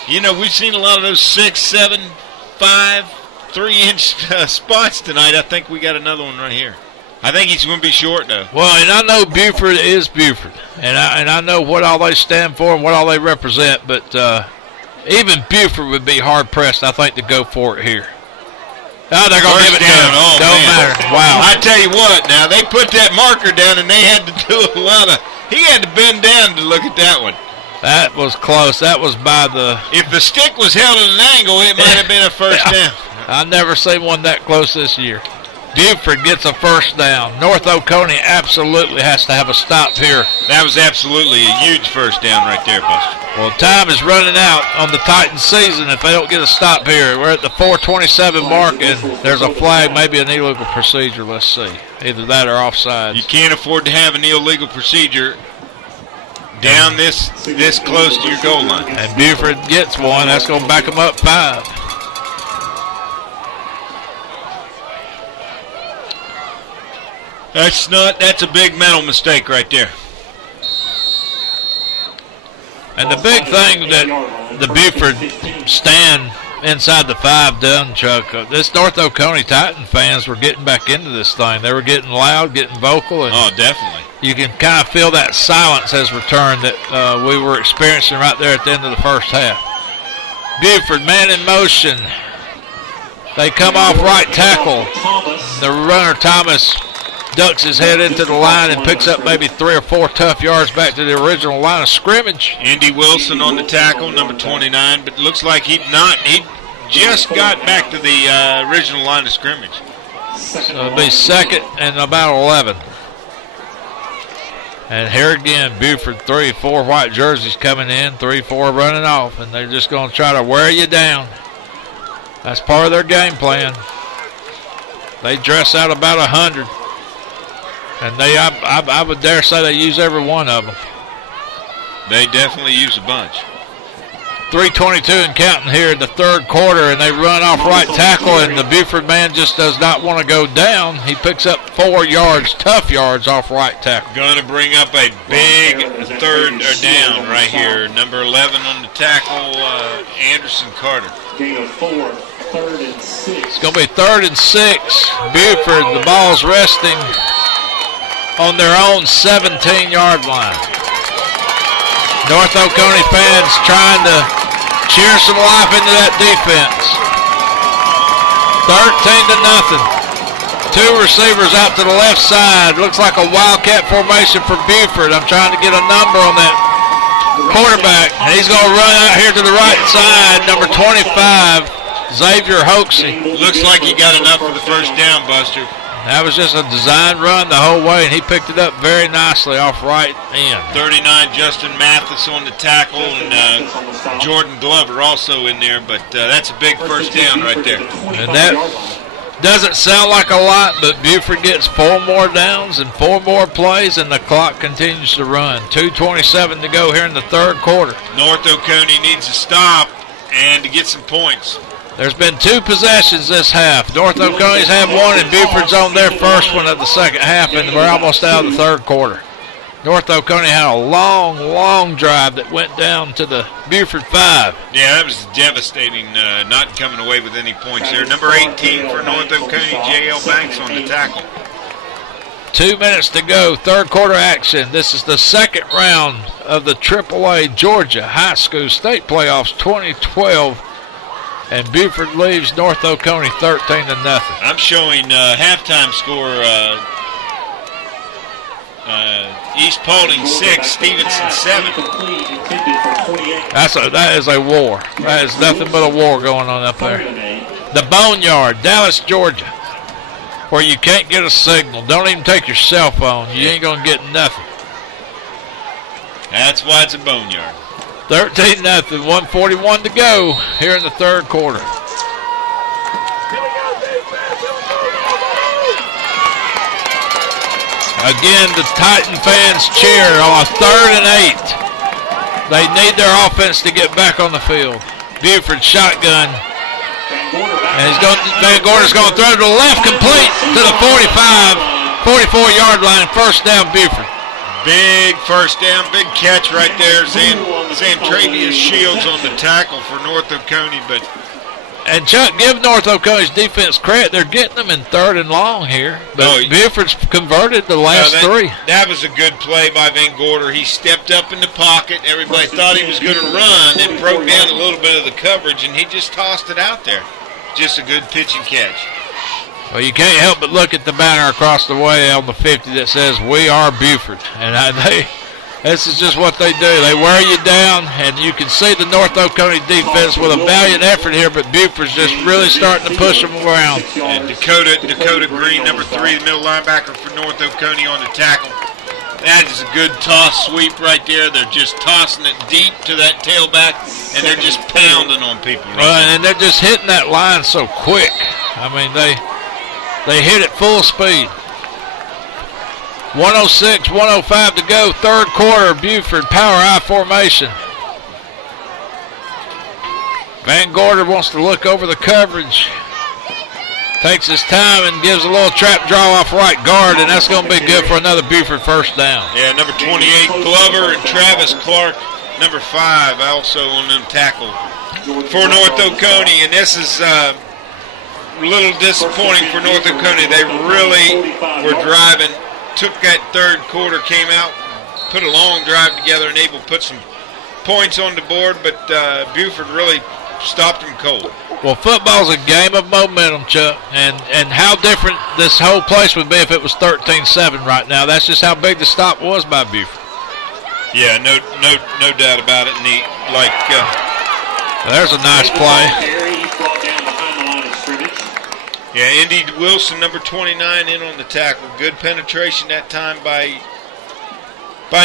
we've seen a lot of those 6, 7, 5, 3-inch spots tonight. I think we got another one right here. I think he's going to be short, though. Well, and I know Buford is Buford, and I know what all they stand for and what all they represent, but even Buford would be hard-pressed, I think, to go for it here. Oh, they're going to give it to him. Oh, don't matter. Wow. I tell you what, now, they put that marker down, and they had to do a lot of – he had to bend down to look at that one. That was close. That was by the – if the stick was held at an angle, it might have been a first down. I've never seen one that close this year. Buford gets a 1st down. North Oconee absolutely has to have a stop here. That was absolutely a huge 1st down right there, Buster. Well, time is running out on the Titans season if they don't get a stop here. We're at the 4:27 mark, and there's a flag, maybe an illegal procedure. Let's see. Either that or offside. You can't afford to have an illegal procedure down this close to your goal line. And Buford gets one. That's going to back them up 5. That's a big mental mistake right there. And the big thing that the Buford stand inside the 5 done, Chuck, this North Oconee Titan fans were getting back into this thing. They were getting loud, getting vocal. And oh, definitely. You can kind of feel that silence has returned that we were experiencing right there at the end of the 1st half. Buford, man in motion. They come off right tackle. The runner, Thomas, ducks his head into the line and picks up maybe 3 or 4 tough yards back to the original line of scrimmage. Andy Wilson on the tackle, number 29, but looks like he just got back to the original line of scrimmage. So it'll be 2nd and about 11. And here again, Buford, 3, 4 white jerseys coming in, 3, 4 running off, and they're just going to try to wear you down. That's part of their game plan. They dress out about 100. And I would dare say they use every one of them. They definitely use a bunch. 3:22 and counting here in the third quarter, and they run off right tackle, and the Buford man just does not want to go down. He picks up 4 yards, tough yards off right tackle. Going to bring up a big third down right here. Number 11 on the tackle, Anderson Carter. Gain of 4, 3rd and 6. It's going to be 3rd and 6. Buford, the ball's resting on their own 17-yard line. North Oconee fans trying to cheer some life into that defense. 13-0. 2 receivers out to the left side. Looks like a wildcat formation for Buford. I'm trying to get a number on that quarterback. And he's going to run out here to the right side. Number 25, Xavier Hoaxie. Looks like he got enough for the first down, Buster. That was just a design run the whole way, and he picked it up very nicely off right end. 39, Justin Mathis on the tackle, and Jordan Glover also in there, but that's a big first down right there. And that doesn't sound like a lot, but Buford gets 4 more downs and 4 more plays, and the clock continues to run. 2:27 to go here in the third quarter. North Oconee needs to stop and to get some points. There's been 2 possessions this half. North Oconee's had 1, and Buford's on their first one of the second half, and we're almost out of the third quarter. North Oconee had a long, long drive that went down to the Buford 5. Yeah, that was devastating, not coming away with any points there. Number 18 for North Oconee, J.L. Banks on the tackle. 2 minutes to go, third quarter action. This is the second round of the AAA Georgia High School State Playoffs 2012. And Buford leaves North Oconee 13-0. I'm showing halftime score, East Paulding 6, Stevenson 7. That is a war. That is nothing but a war going on up there. The Boneyard, Dallas, Georgia, where you can't get a signal. Don't even take your cell phone. You ain't going to get nothing. That's why it's a boneyard. 13-0, 1:41 to go here in the third quarter. Again, the Titan fans cheer on a 3rd and 8. They need their offense to get back on the field. Buford shotgun. And Van Gorder's going to throw to the left, complete to the 44-yard line. First down, Buford. Big first down, big catch right there. Xantravius Shields on the tackle for North Oconee. And Chuck, give North Oconee's defense credit. They're getting them in 3rd and long here. But Buford's converted the last 3. That was a good play by Van Gorder. He stepped up in the pocket. Everybody thought he was going to run and broke down a little bit of the coverage, and he just tossed it out there. Just a good pitch and catch. Well, you can't help but look at the banner across the way on the 50 that says, "We are Buford." And this is just what they do. They wear you down, and you can see the North Oconee defense with a valiant effort here, but Buford's just really starting to push them around. And Dakota Green, number 3, the middle linebacker for North Oconee on the tackle. That is a good toss sweep right there. They're just tossing it deep to that tailback, and they're just pounding on people. And they're just hitting that line so quick. I mean, they hit it full speed. 1:06, 1:05 to go. Third quarter, Buford power I formation. Van Gorder wants to look over the coverage. Takes his time and gives a little trap draw off right guard, and that's going to be good for another Buford first down. Yeah, number 28, Glover, and Travis Clarke, number 5, also on them tackle for North Oconee. And this is a little disappointing for North Oconee. They really were driving, took that third quarter, came out, put a long drive together, and able to put some points on the board, but Buford really stopped them cold. Well, football's a game of momentum, Chuck, and how different this whole place would be if it was 13-7 right now. That's just how big the stop was by Buford. Yeah, no doubt about it. And there's a nice play. Yeah, Indy Wilson, number 29, in on the tackle. Good penetration that time by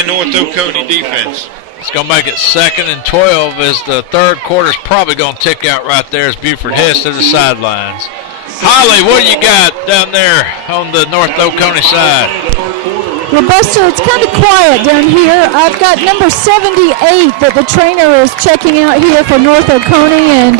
North Oconee defense. It's going to make it 2nd and 12 as the third quarter's probably going to tick out right there as Buford heads to the sidelines. Holly, what do you got down there on the North Oconee side? Well, Buster, it's kind of quiet down here. I've got number 78 that the trainer is checking out here for North Oconee, and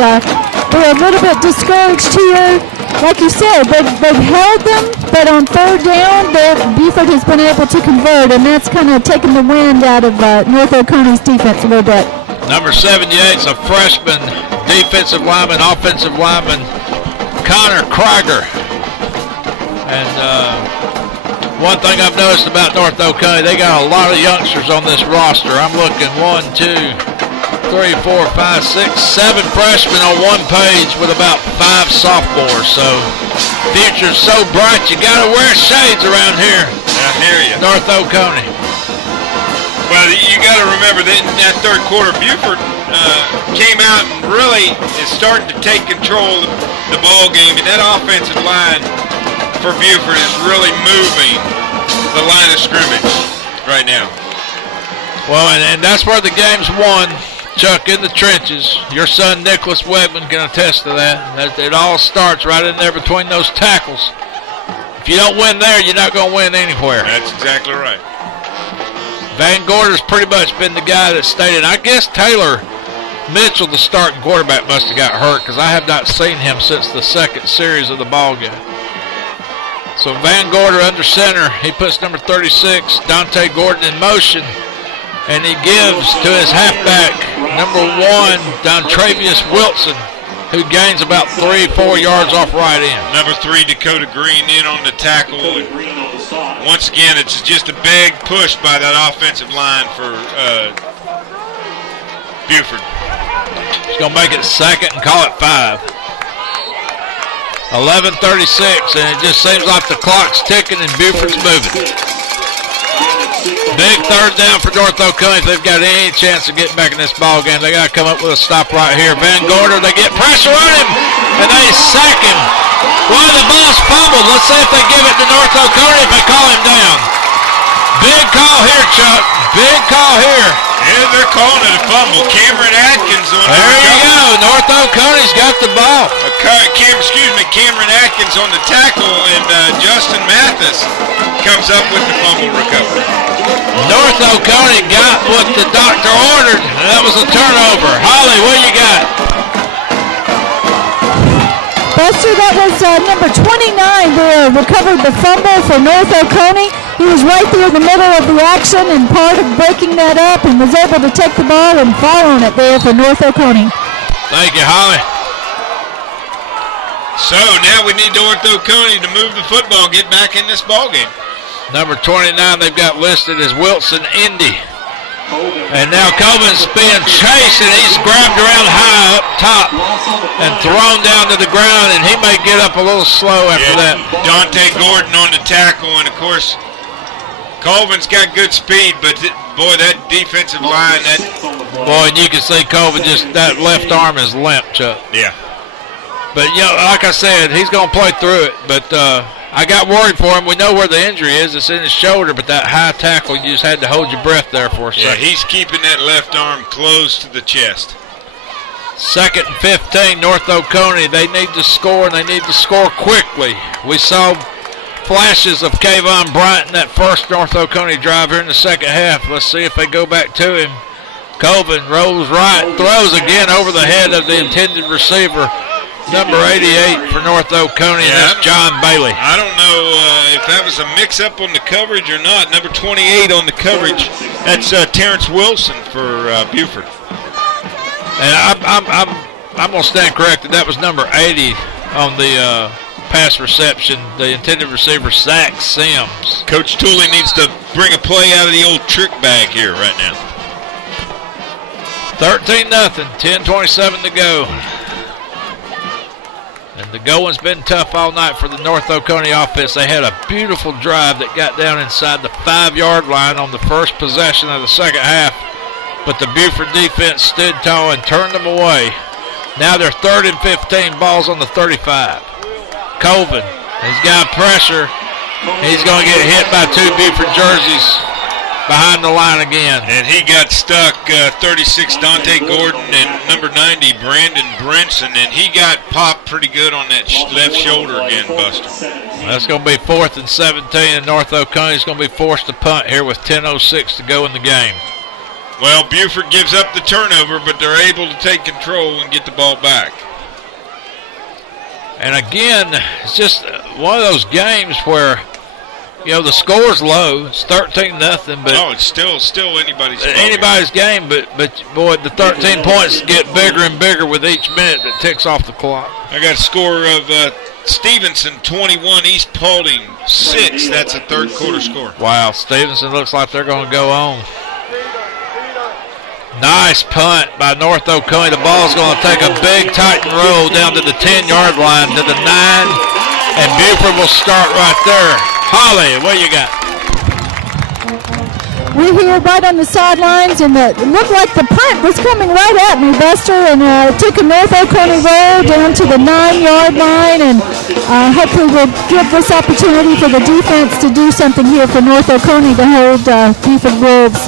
we're a little bit discouraged here. Like you said, they've held them, but on third down, Buford has been able to convert, and that's kind of taken the wind out of North Oconee's defense a little bit. Number 78 is a freshman defensive lineman, offensive lineman, Connor Krieger. And one thing I've noticed about North Oconee, they got a lot of youngsters on this roster. I'm looking 1, 2, 3, 4, 5, 6, 7 freshmen on one page with about 5 sophomores. So future's so bright, you got to wear shades around here. I hear you. North Oconee. Well, you got to remember that in that third quarter, Buford came out and really is starting to take control of the ball game, and that offensive line for Buford is really moving the line of scrimmage right now. Well, and that's where the game's won, Chuck, in the trenches. Your son Nicholas Webman can attest to that. It all starts right in there between those tackles. If you don't win there, you're not going to win anywhere. That's exactly right. Van Gorder's pretty much been the guy that stayed in. I guess Taylor Mitchell, the starting quarterback, must have got hurt because I have not seen him since the second series of the ball game. So Van Gorder under center. He puts number 36, Dante Gordon, in motion, and he gives to his halfback, number 1, Dontravius Wilson, who gains about 3-4 yards off right in. Number 3, Dakota Green, in on the tackle. Once again, it's just a big push by that offensive line for Buford. He's going to make it second and call it 5. 11:36, and it just seems like the clock's ticking and Buford's moving. Big third down for North Oconee. If they've got any chance of getting back in this ball game, they got to come up with a stop right here. Van Gorder, they get pressure on him, and they sack him. Well, the ball's fumbled. Let's see if they give it to North Oconee if they call him down. Big call here, Chuck. Big call here. Yeah, they're calling it a fumble. Cameron Atkins on the There you go. North Oconee's got the ball. Cameron Atkins on the tackle, and Justin Mathis comes up with the fumble recovery. North Oconee got what the doctor ordered, and that was a turnover. Holly, what you got? Buster, that was number 29 there, recovered the fumble for North Oconee. He was right there in the middle of the action and part of breaking that up, and was able to take the ball and fall on it there for North Oconee. Thank you, Holly. So now we need North Oconee to move the football, get back in this ball game. Number 29 they've got listed as Wilson Indy. And now Colvin's being chased, and he's grabbed around high up top and thrown down to the ground, and he may get up a little slow after that. Dante Gordon on the tackle, and of course, Colvin's got good speed, but boy, that defensive line, Boy, and you can see Colvin just, that left arm is limp, Chuck. Yeah. But, you know, like I said, he's going to play through it, but I got worried for him. We know where the injury is. It's in his shoulder, but that high tackle, you just had to hold your breath there for a second. Yeah, he's keeping that left arm close to the chest. 2nd and 15, North Oconee. They need to score, and they need to score quickly. We saw flashes of Kayvon Bryant in that first North Oconee drive here in the second half. Let's see if they go back to him. Colvin rolls right, throws again over the head of the intended receiver. Number 88 for North Oconee, and that's John Bailey. I don't know if that was a mix-up on the coverage or not. Number 28 on the coverage, that's Terrence Wilson for Buford. And I'm going to stand corrected. That was number 80 on the pass reception, the intended receiver, Zach Sims. Coach Tooley needs to bring a play out of the old trick bag here right now. 13-0, 10:27 to go. And the going's been tough all night for the North Oconee offense. They had a beautiful drive that got down inside the 5-yard line on the first possession of the second half. But the Buford defense stood tall and turned them away. Now they're 3rd and 15, balls on the 35. Colvin, he's got pressure. He's going to get hit by 2 Buford jerseys. behind the line again. And he got stuck, 36 Dante Gordon and number 90 Brandon Brinson, and he got popped pretty good on that left shoulder again, Buster. That's going to be 4th and 17, and North Oconee is going to be forced to punt here with 10:06 to go in the game. Well, Buford gives up the turnover, but they're able to take control and get the ball back. And again, it's just one of those games where, you know, the score's low. It's 13-0, but it's still anybody's game. But boy, the 13 points get bigger and bigger with each minute that ticks off the clock. I got a score of Stevenson 21, East Paulding 6. That's a third quarter score. Wow, Stevenson looks like they're going to go on. Nice punt by North Oconee. The ball's going to take a big Titan roll down to the 10-yard line to the 9, and Buford will start right there. Holly, what you got? We're here right on the sidelines, and it looked like the punt was coming right at me, Buster, and it took a North Oconee roll down to the 9-yard line, and hopefully we'll give this opportunity for the defense to do something here for North Oconee to hold Buford Wolves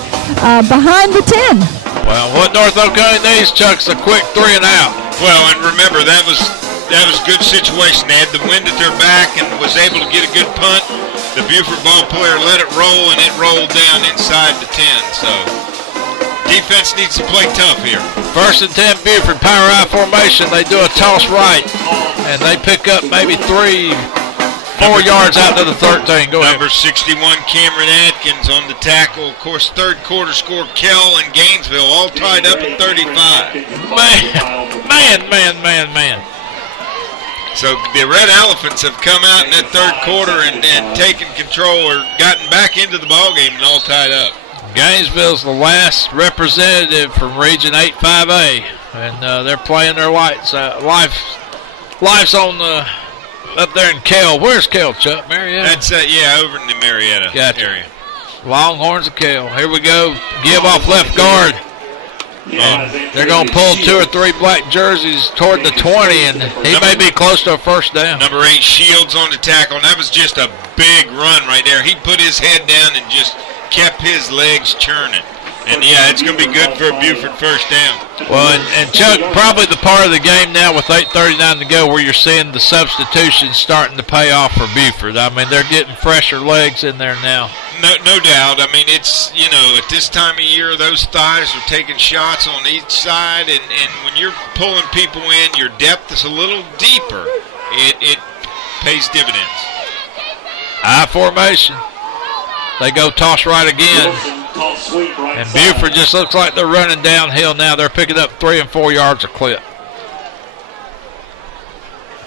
behind the 10. Well, what North Oconee needs, Chuck's a quick 3 and out. Well, and remember, that was a good situation. They had the wind at their back and was able to get a good punt. The Buford ball player let it roll, and it rolled down inside the 10. So defense needs to play tough here. 1st and 10, Buford, power I formation. They do a toss right, and they pick up maybe 4 yards out to the 13. Go ahead. Number 61, Cameron Atkins on the tackle. Of course, third quarter score, Kell and Gainesville all tied up at 35. Man. So the Red Elephants have come out in that third quarter and taken control or gotten back into the ballgame and all tied up. Gainesville's the last representative from Region 8-5A, and they're playing their life's on the up there in Kell. Where's Kell, Chuck? Marietta? That's, over in the Marietta area. Longhorns of Kell. Here we go. Give off left guard. And they're going to pull 2 or 3 black jerseys toward the 20, and he may be close to a first down. Number 8, Shields on the tackle, and that was just a big run right there. He put his head down and just kept his legs churning. And, it's going to be good for a Buford first down. Well, and Chuck, probably the part of the game now with 8:39 to go where you're seeing the substitutions starting to pay off for Buford. I mean, they're getting fresher legs in there now. No doubt. I mean, it's, at this time of year, those thighs are taking shots on each side, and when you're pulling people in, your depth is a little deeper. It pays dividends. I formation. They go toss right again. And Buford just looks like they're running downhill now. They're picking up 3 and 4 yards a clip.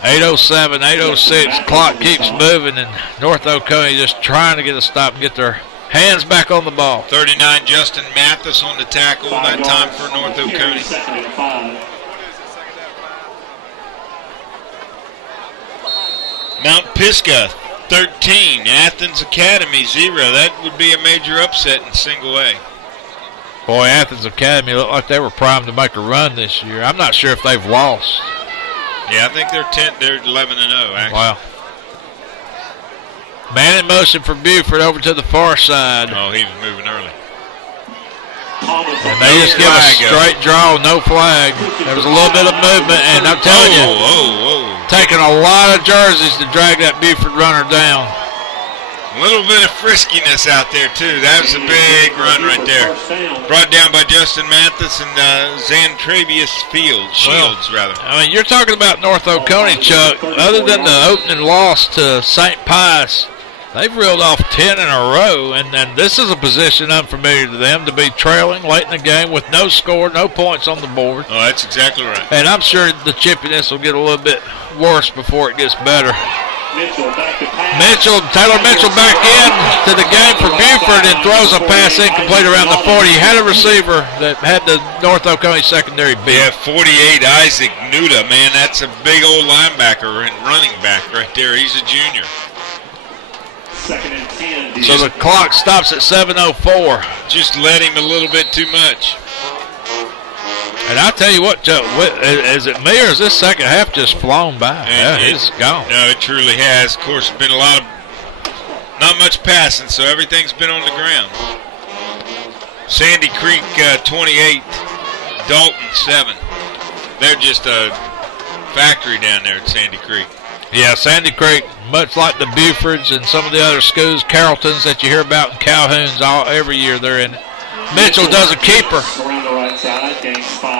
8:07, 8:06. Clock keeps moving, and North Oconee just trying to get a stop and get their hands back on the ball. 39, Justin Mathis on the tackle. That time for North Oconee. Mount Pisgah 13, Athens Academy 0. That would be a major upset in single A. Boy, Athens Academy looked like they were primed to make a run this year. I'm not sure if they've lost. Yeah, I think they're 11-0 actually. Wow. Man in motion for Buford over to the far side. Oh, he was moving early. And they just give a straight draw, no flag. There was a little bit of movement, and I'm telling you, taking a lot of jerseys to drag that Buford runner down. A little bit of friskiness out there, too. That was a big run right there. Brought down by Justin Mathis and Xantravius Shields, rather. I mean, you're talking about North Oconee, Chuck. Other than the opening loss to St. Pius, they've reeled off 10 in a row, and this is a position unfamiliar to them, to be trailing late in the game with no score, no points on the board. Oh, that's exactly right. And I'm sure the chippiness will get a little bit worse before it gets better. Taylor Mitchell back in to the game for Buford and throws a pass incomplete around the 40. He had a receiver that had the North Oconee secondary beat. Yeah, 48, Isaac Nuda, man, that's a big old linebacker and running back right there. He's a junior. So the clock stops at 7:04. Just let him a little bit too much. And I tell you what, Joe, is it me or is this second half just flown by? It's gone. No, it truly has. Of course, it's been not much passing, so everything's been on the ground. Sandy Creek 28, Dalton 7. They're just a factory down there at Sandy Creek. Yeah, Sandy Creek, much like the Bufords and some of the other schools, Carrolltons that you hear about in Calhoun's every year, they're in it. Mitchell does a keeper.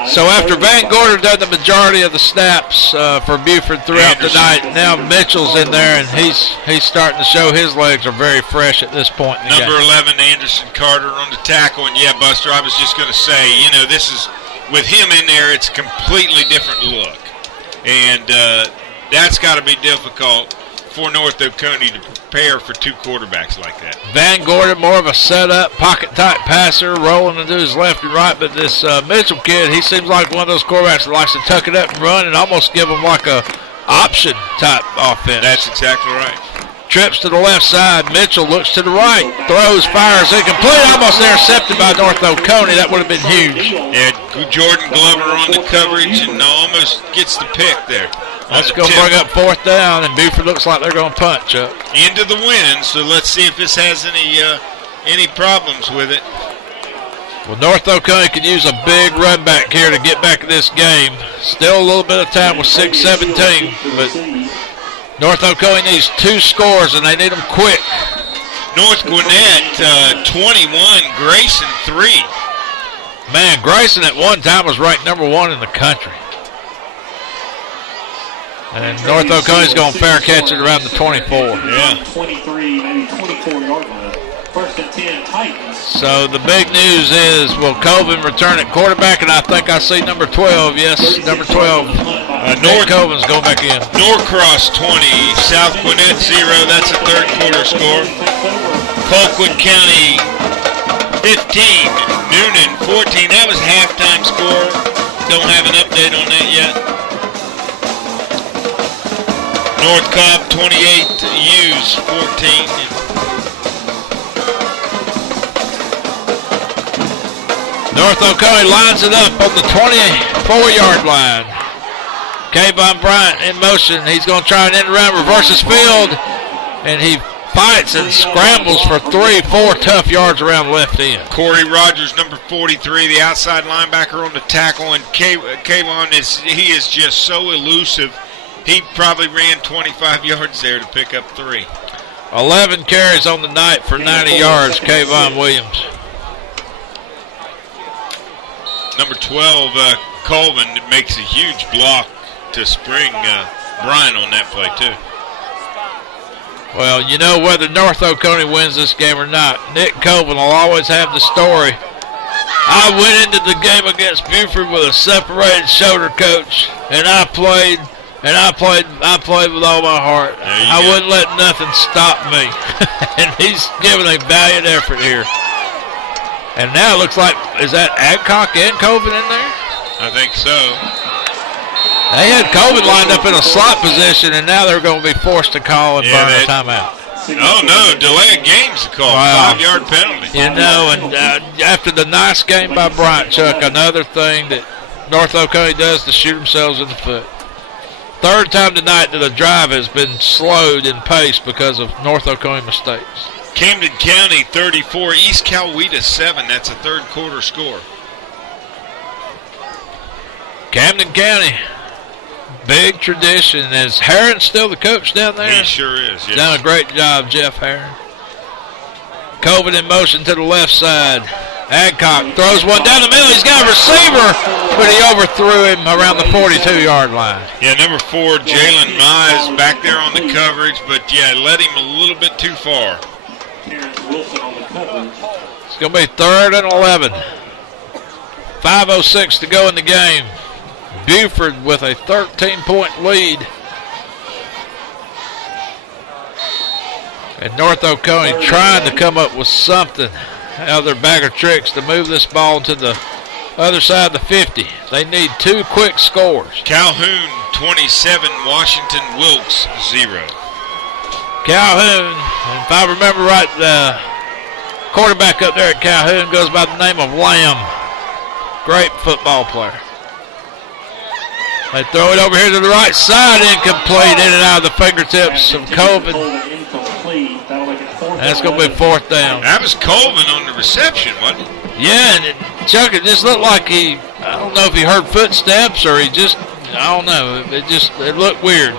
So after Van Gorder done the majority of the snaps for Buford throughout the night, now Mitchell's in there, and he's starting to show his legs are very fresh at this point in the Number game. 11, Anderson Carter on the tackle. And, yeah, Buster, I was just going to say, this is, with him in there, it's a completely different look. And that's got to be difficult for North Oconee to prepare for two quarterbacks like that. Van Gorder, more of a setup, pocket-type passer, rolling to his left and right. But this Mitchell kid, he seems like one of those quarterbacks that likes to tuck it up and run and almost give them like a option-type offense. That's exactly right. Trips to the left side. Mitchell looks to the right. Throws, fires, incomplete. Almost intercepted by North Oconee. That would have been huge. Yeah, Jordan Glover on the coverage and almost gets the pick there. That's going to bring up fourth down, and Buford looks like they're going to punch up. Into the wind, so let's see if this has any problems with it. Well, North Oconee could use a big run back here to get back in this game. Still a little bit of time with 6:17, but North Oconee needs 2 scores, and they need them quick. North Gwinnett 21, Grayson 3. Man, Grayson at one time was ranked number 1 in the country. And North Oconee's going to fair catch it around the 24. Yeah. 23, maybe 24-yard line. First and 10, Titans. So the big news is, will Colvin return at quarterback? And I think I see number 12. Yes, number 12. North Colvin's going back in. Norcross 20, South Gwinnett 0. That's a third quarter score. Colquitt County 15, Noonan 14. That was halftime score. Don't have an update on that yet. North Cobb 28, Hughes 14. North Oconee lines it up on the 24-yard line. Kayvon Bryant in motion. He's going to try and end around, reverses field, and he fights and scrambles for 3-4 tough yards around left end. Corey Rogers, number 43, the outside linebacker on the tackle, and Kayvon is just so elusive. He probably ran 25 yards there to pick up 3. 11 carries on the night for 90 yards, Kayvon Williams. Number 12, Colvin, makes a huge block to spring Brian on that play, too. Well, you know, whether North Oconee wins this game or not, Nick Colvin will always have the story. I went into the game against Buford with a separated shoulder, coach, and I played with all my heart. I wouldn't let nothing stop me. And he's giving a valiant effort here. And now it looks like, is that Adcock and Colvin in there? I think so. They had Colvin lined up in a slot position, and now they're going to be forced to call and burn a timeout. Oh, no, delay of game's called. Wow. 5-yard penalty. You know, and after the nice game by Bryant, Chuck, another thing that North Oconee does to shoot themselves in the foot. Third time tonight that a drive has been slowed in pace because of North Oconee mistakes. Camden County 34, East Coweta 7. That's a third quarter score. Camden County, big tradition. Is Herron still the coach down there? He sure is, yes. Done a great job, Jeff Herron. Colvin in motion to the left side. Adcock throws one down the middle. He's got a receiver, but he overthrew him around the 42-yard line. Yeah, number 4, Jalen Mize, back there on the coverage, but, yeah, led him a little bit too far. It's going to be 3rd and 11. 5:06 to go in the game. Buford with a 13-point lead. And North Oconee trying to come up with something out of their bag of tricks to move this ball to the other side of the 50. They need 2 quick scores. Calhoun 27, Washington Wilkes 0. Calhoun, if I remember right, the quarterback up there at Calhoun goes by the name of Lamb. Great football player. They throw it over here to the right side, incomplete, in and out of the fingertips of Colvin. That's going to be 4th down. That was Colvin on the reception, wasn't it? Yeah, and Chuck, it just looked like I don't know if he heard footsteps or I don't know. It looked weird.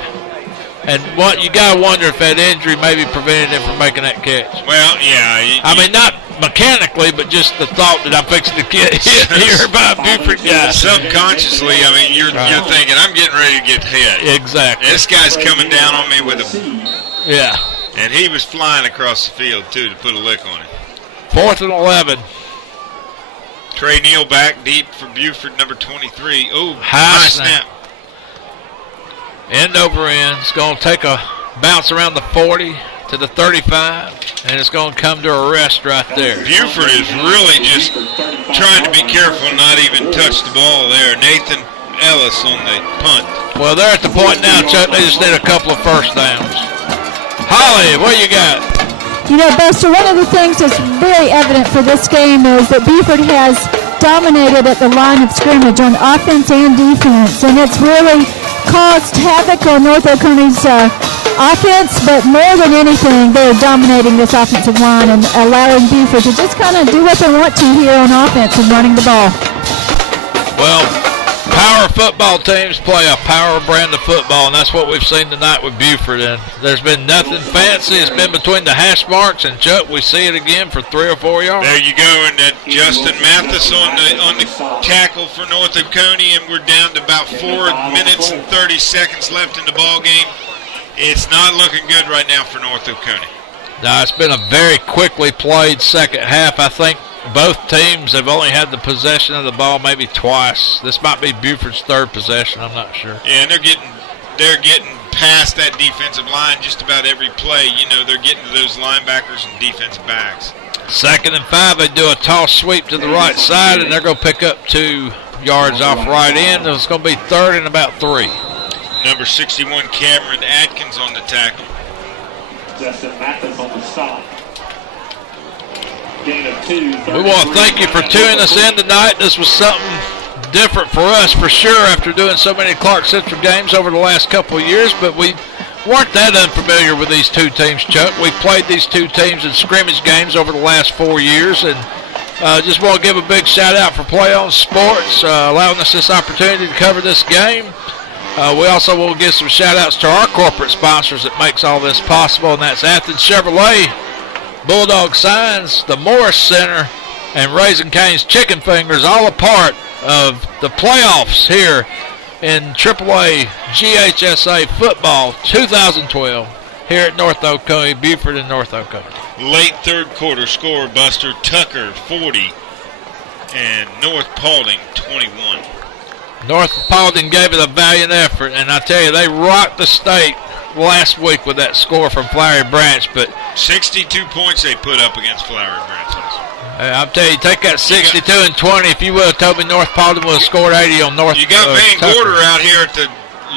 And you got to wonder if that injury maybe prevented him from making that catch. Well, yeah. I mean, not mechanically, but just the thought that I'm fixing to get hit here by a Buford guy. Subconsciously, I mean, you're thinking, I'm getting ready to get hit. Exactly. This guy's coming down on me with a... Yeah. And he was flying across the field, too, to put a lick on it. 4th and 11. Trey Neal back deep for Buford, number 23. Oh, high snap. End over end. It's going to take a bounce around the 40 to the 35, and it's going to come to a rest right there. Buford is really just trying to be careful not even touch the ball there. Nathan Ellis on the punt. Well, they're at the point now, Chuck, they just need a couple of first downs. Holly, what you got? You know, Buster, one of the things that's very evident for this game is that Buford has dominated at the line of scrimmage on offense and defense, and it's really caused havoc on North Oconee's offense, but more than anything, they're dominating this offensive line and allowing Buford to just kind of do what they want to here on offense and running the ball. Well, power football teams play a power brand of football, and that's what we've seen tonight with Buford. And there's been nothing fancy. It's been between the hash marks, and Chuck, we see it again for 3 or 4 yards. There you go, and Justin Mathis on the tackle for North Oconee, and we're down to about 4 minutes and 30 seconds left in the ball game. It's not looking good right now for North Oconee. No, it's been a very quickly played second half. I think both teams have only had the possession of the ball maybe twice. This might be Buford's third possession. I'm not sure. Yeah, and they're getting past that defensive line just about every play. You know, they're getting to those linebackers and defensive backs. 2nd and 5, they do a toss sweep to the right side, and they're going to pick up 2 yards off right end. It's going to be 3rd and about 3. Number 61, Cameron Atkins on the tackle. Justin Mathis on the stop. Gain of 2. We want to thank you for tuning us in tonight. This was something different for us for sure after doing so many Clarke Central games over the last couple of years, but we weren't that unfamiliar with these two teams, Chuck. We played these two teams in scrimmage games over the last 4 years, and just want to give a big shout out for Play On Sports allowing us this opportunity to cover this game. We also will give some shout outs to our corporate sponsors that makes all this possible, and that's Athens Chevrolet, Bulldog Signs, the Morris Center, and Raising Cane's Chicken Fingers, all a part of the playoffs here in AAA GHSA football 2012 here at North Oconee, Buford and North Oconee. Late third quarter score, Buster. Tucker 40 and North Paulding 21. North Paulding gave it a valiant effort, and I tell you, they rocked the state last week with that score from Flowery Branch. But 62 points they put up against Flowery Branch. I'll tell you, take that 62 and 20. If you would have told me North Paulding would have scored 80 on North. You got Van Gorder out here at the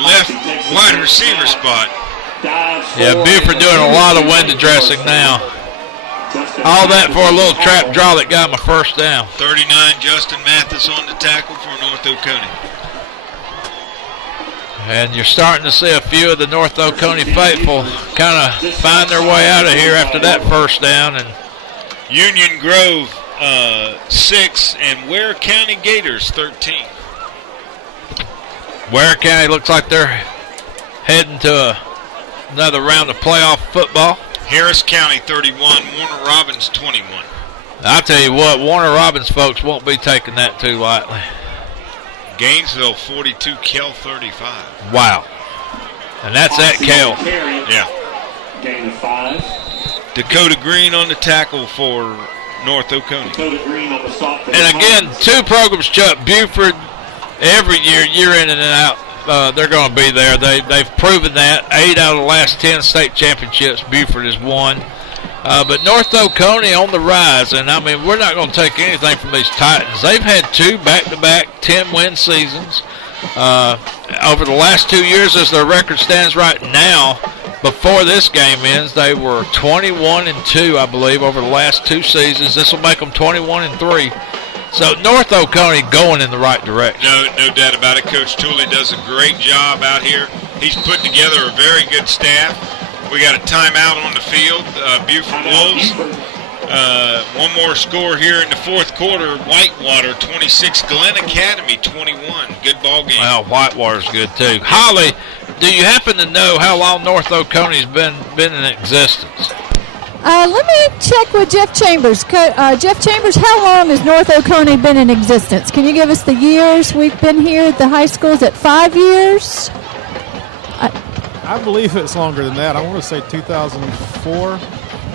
left wide receiver spot. Yeah, Buford doing a lot of wind addressing now. All that for a little trap draw that got my first down. 39, Justin Mathis on the tackle for North Oconee. And you're starting to see a few of the North Oconee faithful kind of find their way out of here after that first down. And Union Grove 6 and Ware County Gators 13. Ware County looks like they're heading to another round of playoff football. Harris County 31, Warner Robins 21. I'll tell you what, Warner Robins folks won't be taking that too lightly. Gainesville 42, Kell 35. Wow. And that's at Kell. Yeah. Gain of 5. Dakota Green on the tackle for North Oconee. Dakota Green on the stop. And again, two programs, Chuck. Buford, every year in and out, they're going to be there. They've proven that. 8 out of the last 10 state championships, Buford has won. But North Oconee on the rise, and I mean, we're not going to take anything from these Titans. They've had 2 back-to-back 10-win seasons. Over the last 2 years, as their record stands right now, before this game ends, they were 21-2, I believe, over the last 2 seasons. This will make them 21-3. So North Oconee going in the right direction. No doubt about it. Coach Tooley does a great job out here. He's put together a very good staff. We got a timeout on the field. Buford Wolves One more score here in the fourth quarter. Whitewater 26, Glen Academy 21. Good ball game. Well, Whitewater's good too. Holly, do you happen to know how long North Oconee's been in existence? Let me check with Jeff Chambers. Jeff Chambers, how long has North Oconee been in existence? Can you give us the years we've been here at the high school? Is it 5 years? I believe it's longer than that. I want to say 2004,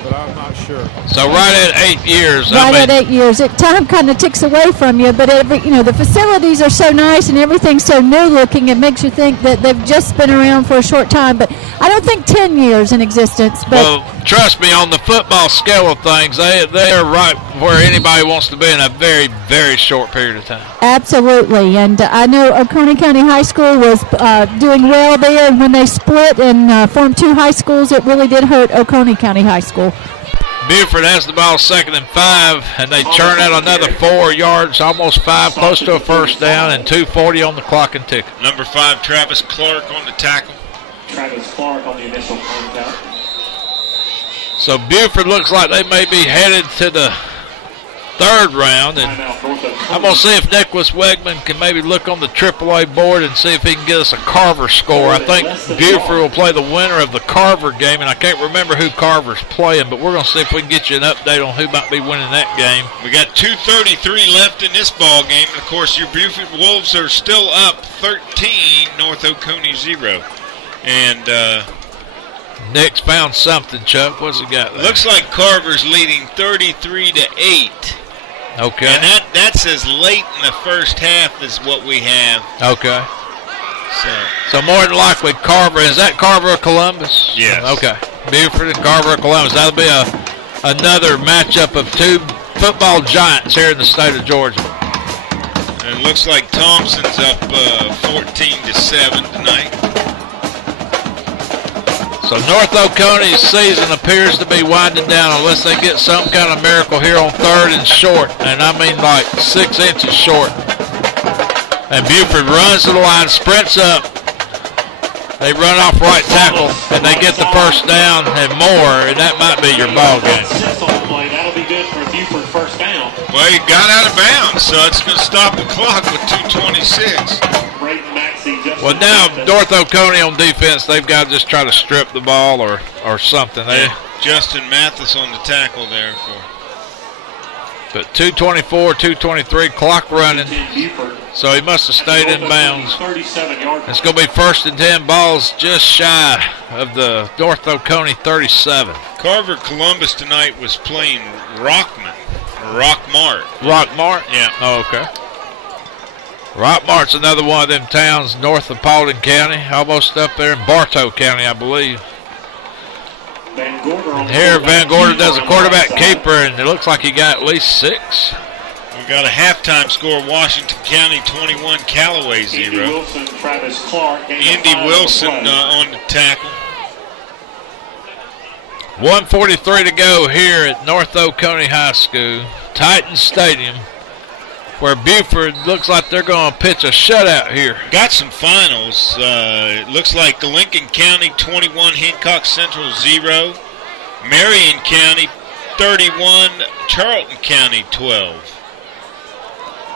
but I'm not sure. So right at 8 years. At 8 years. Time kind of ticks away from you, but the facilities are so nice and everything's so new looking, it makes you think that they've just been around for a short time. But I don't think 10 years in existence. But well, trust me, on the football scale of things, they are right where anybody wants to be in a very, very short period of time. Absolutely, and I know Oconee County High School was doing well there, and when they split and formed two high schools, it really did hurt Oconee County High School. Buford has the ball 2nd and 5, and they churn out another 4 yards, almost 5, close to a first down, and 2:40 on the clock and ticket. Number 5, Travis Clarke on the tackle. Travis Clarke on the initial contact. So Buford looks like they may be headed to the 3rd round, and I'm going to see if Nicholas Wegman can maybe look on the AAA board and see if he can get us a Carver score. I think Buford will play the winner of the Carver game, and I can't remember who Carver's playing, but we're going to see if we can get you an update on who might be winning that game. We got 2:33 left in this ball game, and of course your Buford Wolves are still up 13, North Oconee 0. And Nick's found something, Chuck. What's he got there? Looks like Carver's leading 33-8. Okay. And that's as late in the first half as what we have. Okay. So more than likely Carver. Is that Carver or Columbus? Yes. Okay. Buford and Carver or Columbus. That'll be another matchup of two football giants here in the state of Georgia. And it looks like Thompson's up 14-7 tonight. So North Oconee's season appears to be winding down unless they get some kind of miracle here on 3rd and short. And I mean like 6 inches short. And Buford runs to the line, sprints up. They run off right tackle, and they get the first down and more, and that might be your ball game. That'll be good for Buford first down. Well, he got out of bounds, so it's going to stop the clock with 2:26. Well, now North Oconee on defense, they've got to just try to strip the ball or something. Justin Mathis on the tackle there But 2:24, 2:23, clock running. So he must have stayed in bounds. It's going to be 1st and 10, balls just shy of the North Oconee 37. Carver Columbus tonight was playing Rockmart. Rockmart? Yeah. Oh, okay. Rockmart's another one of them towns north of Paulding County, almost up there in Bartow County, I believe. And here Van Gorder does a quarterback keeper, and it looks like he got at least 6. We got a halftime score: Washington County 21, Callaway 0. Indy Wilson, Travis Clarke. Indy Wilson on the tackle. 1:43 to go here at North Oconee High School, Titan Stadium, where Buford looks like they're going to pitch a shutout here. Got some finals. It looks like Lincoln County 21, Hancock Central 0. Marion County 31, Charlton County 12.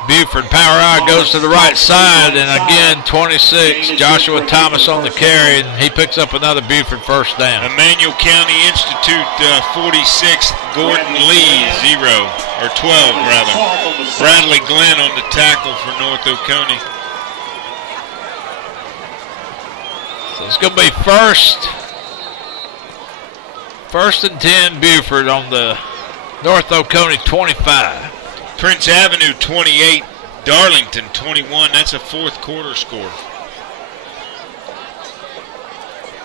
Buford power out goes to the right side, and again 26, Joshua Thomas on the carry, and he picks up another Buford first down. Emmanuel County Institute 46, Gordon Lee 0, or 12 rather. Bradley Glenn on the tackle for North Oconee. So it's going to be first and 10 Buford on the North Oconee 25. Prince Avenue 28, Darlington 21. That's a fourth quarter score.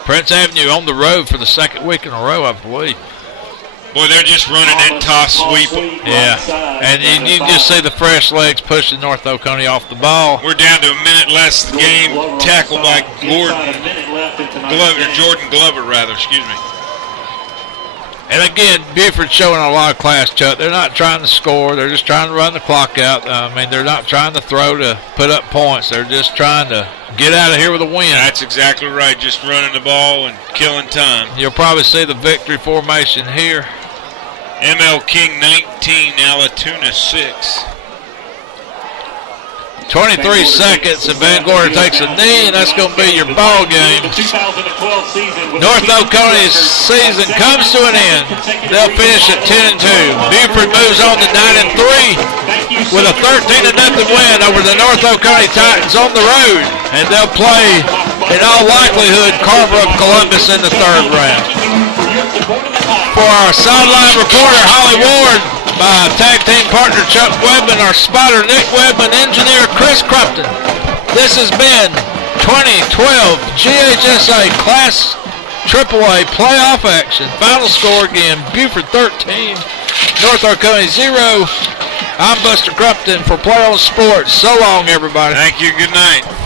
Prince Avenue on the road for the second week in a row, I believe. Boy, they're just running that toss sweep. Yeah, and you can just see the fresh legs pushing North Oconee off the ball. We're down to a minute less of the game. Tackled by Jordan Glover, rather. Excuse me. And again, Buford's showing a lot of class, Chuck. They're not trying to score. They're just trying to run the clock out. I mean, they're not trying to throw to put up points. They're just trying to get out of here with a win. That's exactly right. Just running the ball and killing time. You'll probably see the victory formation here. ML King 19, Alatoona 6. 23 seconds, and Van Gorder takes a knee, and that's going to be your ball game. North Oconee's season comes to an end. They'll finish at 10-2. Buford moves on to 9-3 with a 13-0 win over the North Oconee Titans on the road, and they'll play, in all likelihood, Carver of Columbus in the third round. For our sideline reporter, Holly Ward, my tag team partner Chuck Webb, and our spotter Nick Webb, and engineer Chris Crumpton. This has been 2012 GHSA Class AAA playoff action. Final score again, Buford 13, North Oconee 0. I'm Buster Crumpton for Play on Sports. So long, everybody. Thank you. Good night.